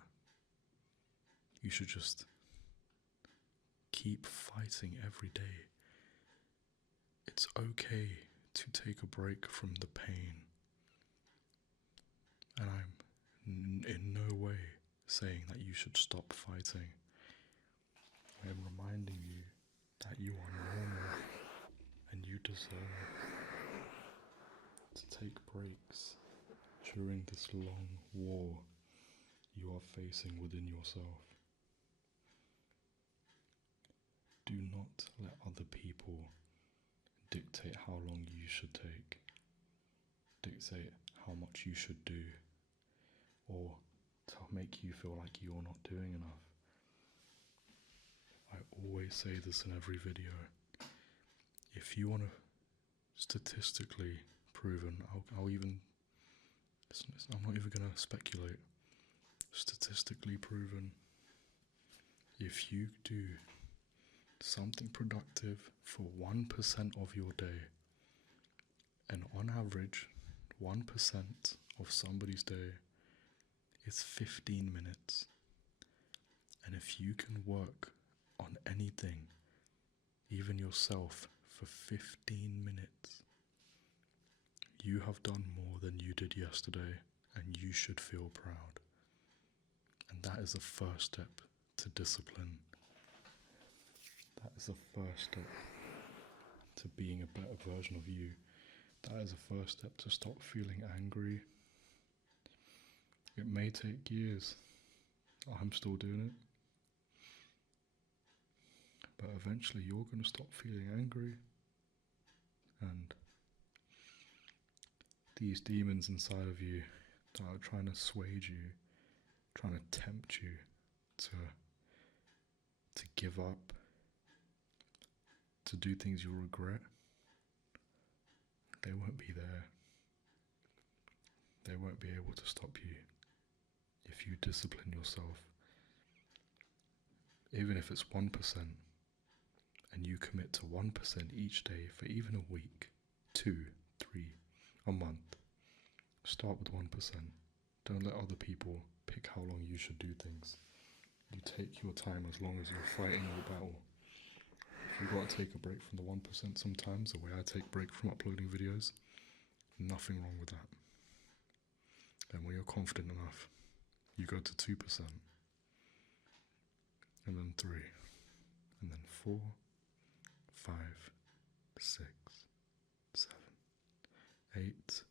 you should just keep fighting every day. It's okay to take a break from the pain. And I'm in no way saying that you should stop fighting. I am reminding you that you are normal and you deserve to take breaks during this long war you are facing within yourself. Do not let other people dictate how long you should take, dictate how much you should do, or to make you feel like you're not doing enough. I always say this in every video. If you want to statistically proven, I'm not even going to speculate. Statistically proven, if you do something productive for 1% of your day, and on average 1% of somebody's day is 15 minutes, and if you can work on anything, even yourself, for 15 minutes, you have done more than you did yesterday, and you should feel proud. And that is the first step to discipline. That is the first step to being a better version of you. That is the first step to stop feeling angry. It may take years. I'm still doing it. But eventually you're going to stop feeling angry. And these demons inside of you that are trying to sway you, trying to tempt you to give up to do things you'll regret, they won't be there. They won't be able to stop you if you discipline yourself. Even if it's 1%, and you commit to 1% each day for even a week, 2, 3, a month. Start with 1%. Don't let other people pick how long you should do things. You take your time as long as you're fighting your battle. If you've got to take a break from the 1% sometimes, the way I take break from uploading videos, nothing wrong with that. And when you're confident enough, you go to 2%, and then 3, and then 4, 5, 6, 7, 8,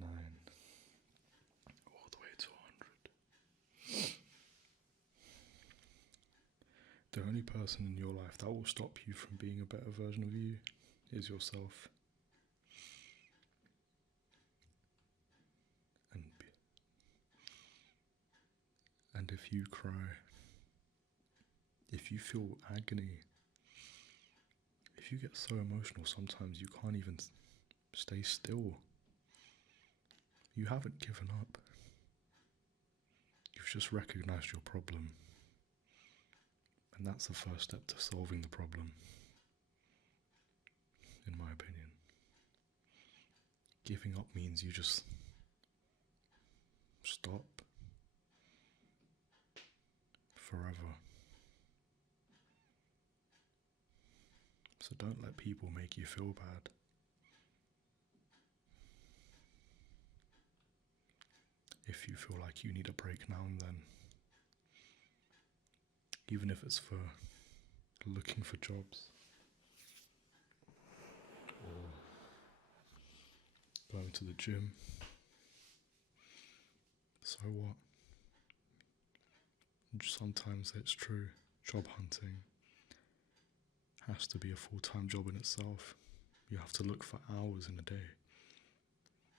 9, all the way to 100. The only person in your life that will stop you from being a better version of you is yourself. And if you cry, if you feel agony, if you get so emotional sometimes you can't even stay still, you haven't given up. You've just recognized your problem. And that's the first step to solving the problem, in my opinion. Giving up means you just stop forever. So don't let people make you feel bad. If you feel like you need a break now and then, even if it's for looking for jobs or going to the gym, so what? Sometimes it's true, job hunting has to be a full-time job in itself. You have to look for hours in a day.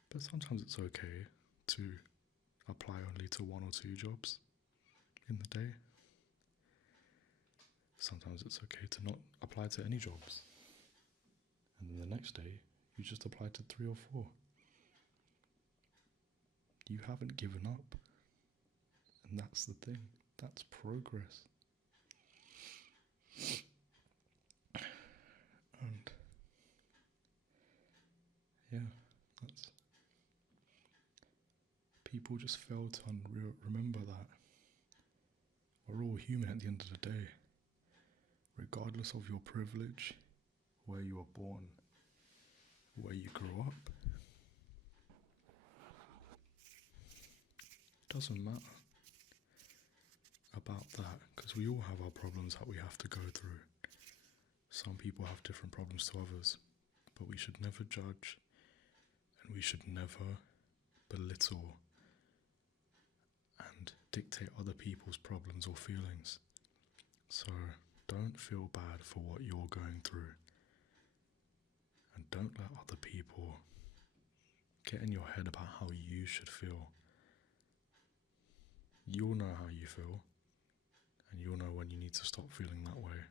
But sometimes it's okay to apply only to 1 or 2 jobs in the day. Sometimes it's okay to not apply to any jobs. And then the next day, you just apply to 3 or 4. You haven't given up. And that's the thing. That's progress. And yeah, that's... People just fail to remember that we're all human at the end of the day. Regardless of your privilege, where you were born, where you grew up, doesn't matter about that, because we all have our problems that we have to go through. Some people have different problems to others, but we should never judge, and we should never belittle and dictate other people's problems or feelings. So don't feel bad for what you're going through, and don't let other people get in your head about how you should feel. You'll know how you feel, and you'll know when you need to stop feeling that way.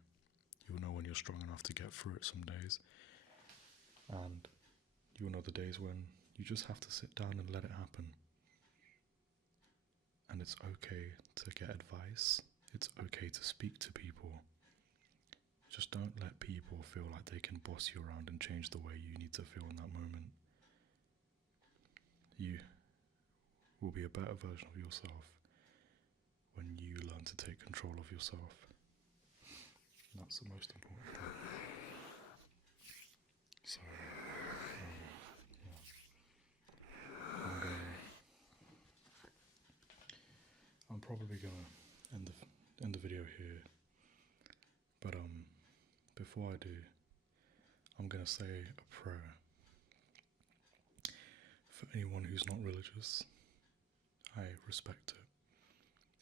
You'll know when you're strong enough to get through it some days, and you'll know the days when you just have to sit down and let it happen. And it's okay to get advice. It's okay to speak to people. Just don't let people feel like they can boss you around and change the way you need to feel in that moment. You will be a better version of yourself when you learn to take control of yourself. And that's the most important thing. So, yeah. I'm probably gonna end the video here. But before I do, I'm gonna say a prayer for anyone who's not religious. I respect it.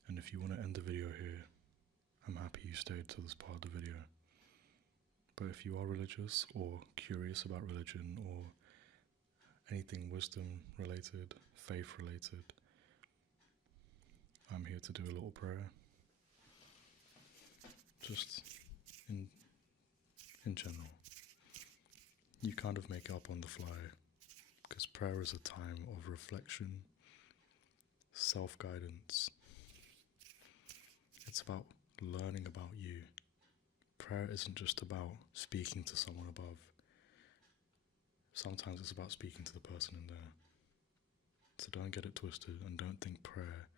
And if you want to end the video here, I'm happy you stayed to this part of the video. But if you are religious or curious about religion or anything wisdom related, faith related, I'm here to do a little prayer. Just in in general. You kind of make it up on the fly, because prayer is a time of reflection, self-guidance. It's about learning about you. Prayer isn't just about speaking to someone above. Sometimes it's about speaking to the person in there. So don't get it twisted, and don't think prayer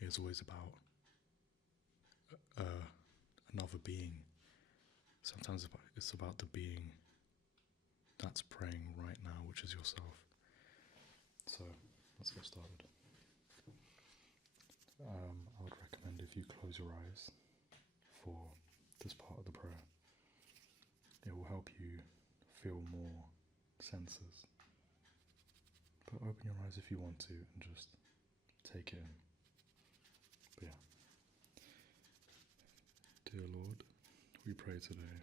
is always about another being. Sometimes it's about the being that's praying right now, which is yourself. So let's get started. I would recommend if you close your eyes for this part of the prayer. It will help you feel more senses. But open your eyes if you want to and just take it in. But yeah. Dear Lord, we pray today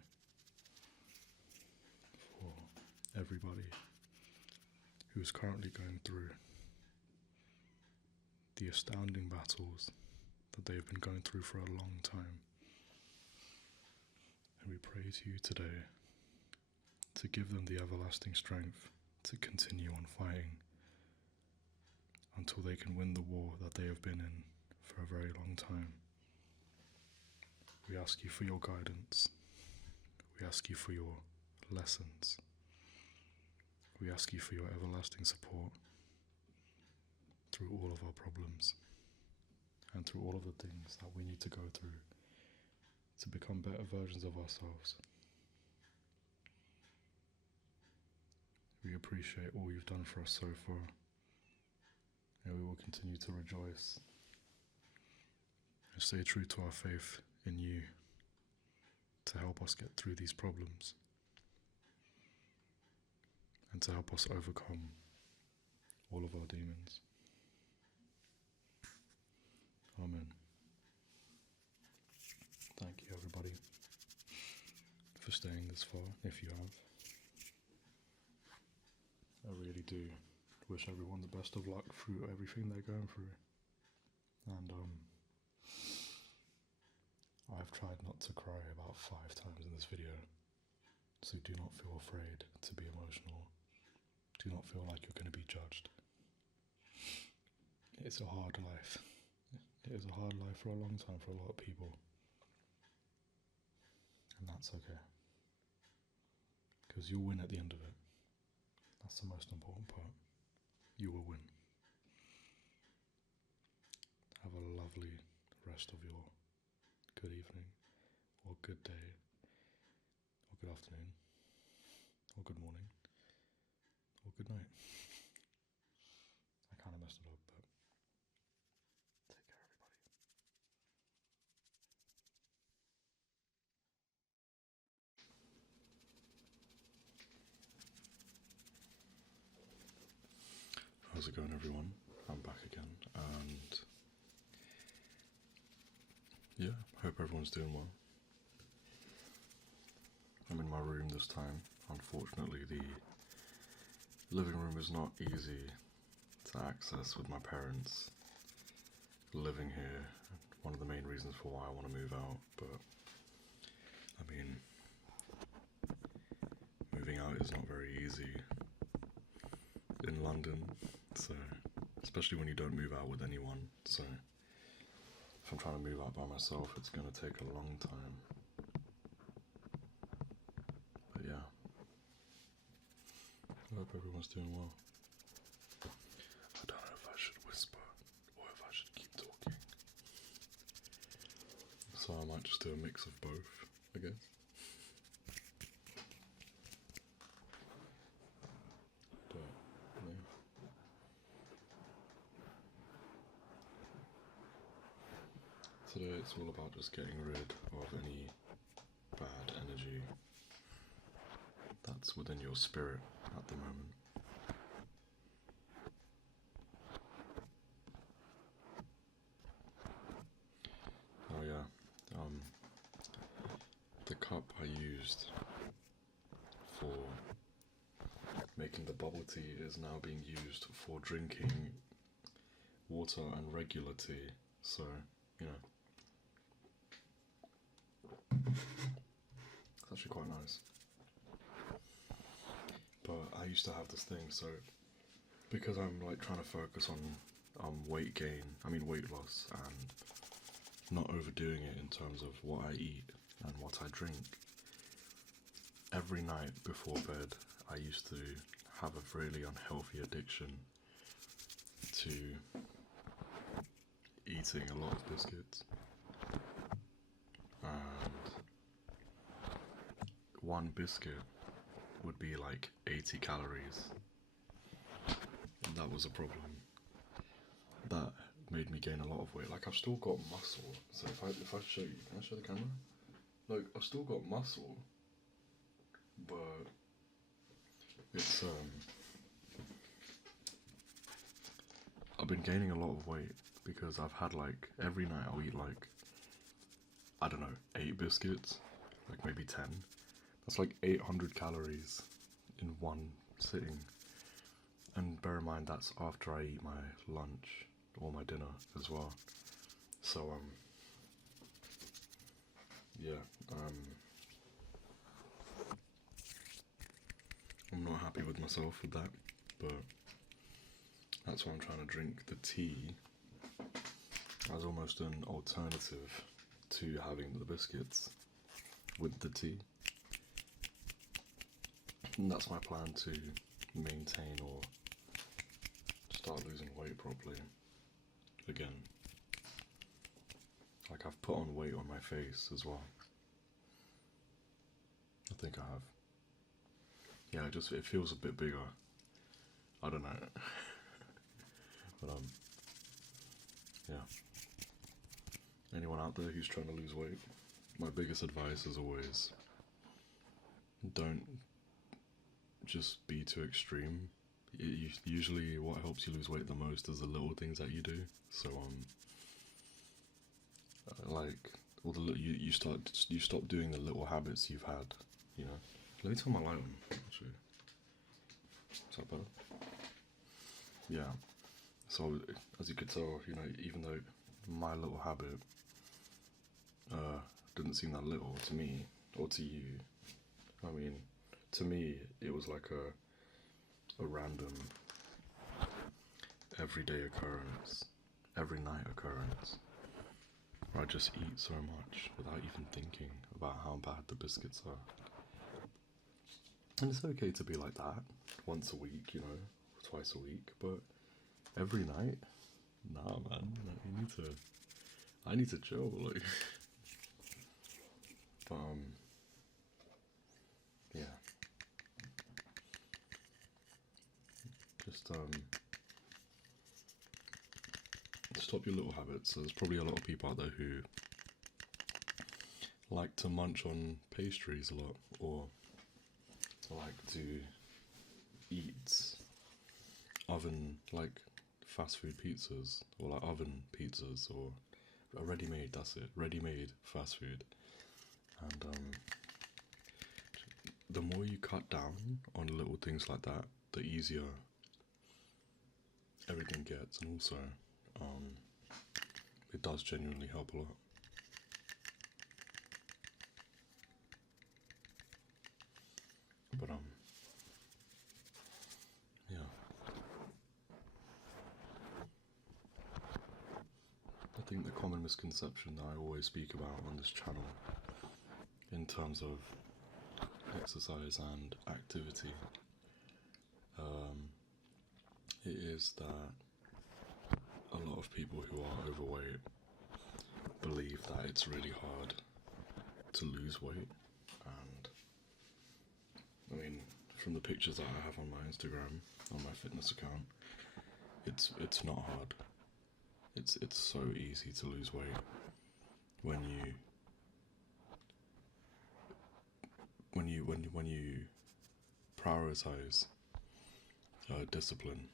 for everybody who is currently going through the astounding battles that they've been going through for a long time. And we pray to you today to give them the everlasting strength to continue on fighting until they can win the war that they have been in for a very long time. We ask you for your guidance. We ask you for your lessons. We ask you for your everlasting support through all of our problems and through all of the things that we need to go through to become better versions of ourselves. We appreciate all you've done for us so far, and we will continue to rejoice and stay true to our faith in you to help us get through these problems and to help us overcome all of our demons. Amen. Thank you, everybody, for staying this far, if you have. I really do wish everyone the best of luck through everything they're going through. And I've tried not to cry about 5 times in this video, so do not feel afraid to be emotional. Do not feel like you're going to be judged. It's a hard life. It is a hard life for a long time for a lot of people. And that's okay. Because you'll win at the end of it. That's the most important part. You will win. Have a lovely rest of your good evening, or good day, or good afternoon, or good morning, or good night. I kind of messed it up, but take care, everybody. How's it going, everyone? I'm back again, and yeah, hope everyone's doing well. I'm in my room this time. Unfortunately, the living room is not easy to access with my parents living here. One of the main reasons for why I want to move out, but I mean, moving out is not very easy in London, so especially when you don't move out with anyone. So if I'm trying to move out by myself, it's going to take a long time. But yeah, I hope everyone's doing well. I don't know if I should whisper or if I should keep talking. So I might just do a mix of both, I guess. But yeah. Today it's all about just getting rid of any bad energy that's within your spirit at the moment. Oh yeah, the cup I used for making the bubble tea is now being used for drinking water and regular tea, so, you know, it's actually quite nice. used to have this thing, so because I'm like trying to focus on weight loss, and not overdoing it in terms of what I eat and what I drink. Every night before bed, I used to have a really unhealthy addiction to eating a lot of biscuits. And one biscuit would be like 80 calories. And that was a problem. That made me gain a lot of weight. Like, I've still got muscle. So if I show you, can I show the camera? Like, I've still got muscle, but it's I've been gaining a lot of weight because I've had, like, every night I'll eat like, I don't know, 8 biscuits, like maybe 10. That's like 800 calories in one sitting. And bear in mind, that's after I eat my lunch or my dinner as well. So, yeah, I'm not happy with myself with that, but that's why I'm trying to drink the tea as almost an alternative to having the biscuits with the tea. And that's my plan to maintain or start losing weight properly again. Like, I've put on weight on my face as well. I think I have. Yeah, it feels a bit bigger. I don't know. But yeah. Anyone out there who's trying to lose weight, my biggest advice is always, don't just be too extreme. Usually what helps you lose weight the most is the little things that you do. So like, all the you stop doing the little habits you've had, you know. Let me turn my light on, actually. Is that better? Yeah. So, as you could tell, you know, even though my little habit didn't seem that little to me, or to you, I mean, to me, it was like a random, everyday occurrence, every night occurrence, where I just eat so much without even thinking about how bad the biscuits are. And it's okay to be like that once a week, you know, twice a week, but every night? Nah, man, I need to chill, like. But, yeah. Just, stop your little habits. There's probably a lot of people out there who like to munch on pastries a lot, or like to eat like fast food pizzas, or like oven pizzas, or a ready-made, that's it, ready-made fast food. And the more you cut down on little things like that, the easier everything gets, and also it does genuinely help a lot. But yeah. I think the common misconception that I always speak about on this channel in terms of exercise and activity, it is that a lot of people who are overweight believe that it's really hard to lose weight. And I mean, from the pictures that I have on my Instagram, on my fitness account, it's not hard. It's so easy to lose weight when you prioritize discipline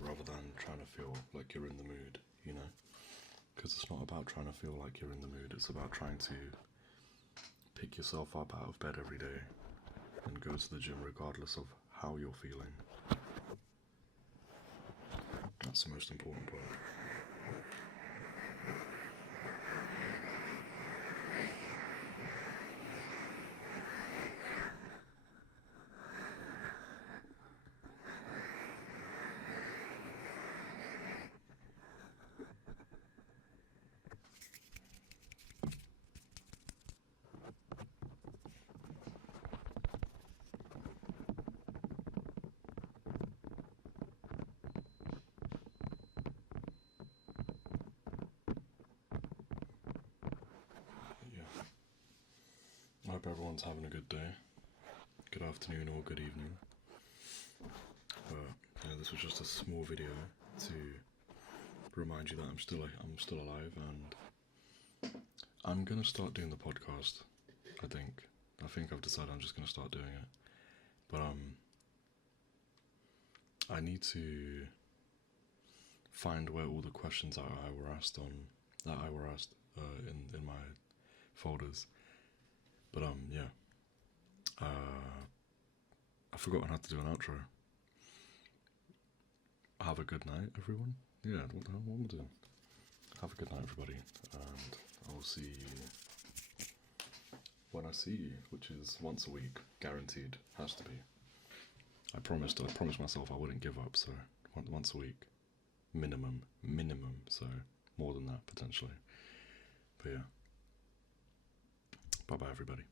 rather than trying to feel like you're in the mood, you know? Because it's not about trying to feel like you're in the mood, it's about trying to pick yourself up out of bed every day and go to the gym regardless of how you're feeling. That's the most important part. hope everyone's having a good day, good afternoon or good evening. But yeah, this was just a small video to remind you that I'm still alive, and I'm gonna start doing the podcast. I think I've decided I'm just gonna start doing it. But I need to find where all the questions that I were asked in my folders. But yeah. I've forgotten how to do an outro. Have a good night, everyone. Yeah, what the hell am I doing? Have a good night, everybody, and I'll see you when I see you, which is once a week, guaranteed. Has to be. I promised myself I wouldn't give up, so once a week, minimum. So more than that potentially. But yeah. Bye bye, everybody.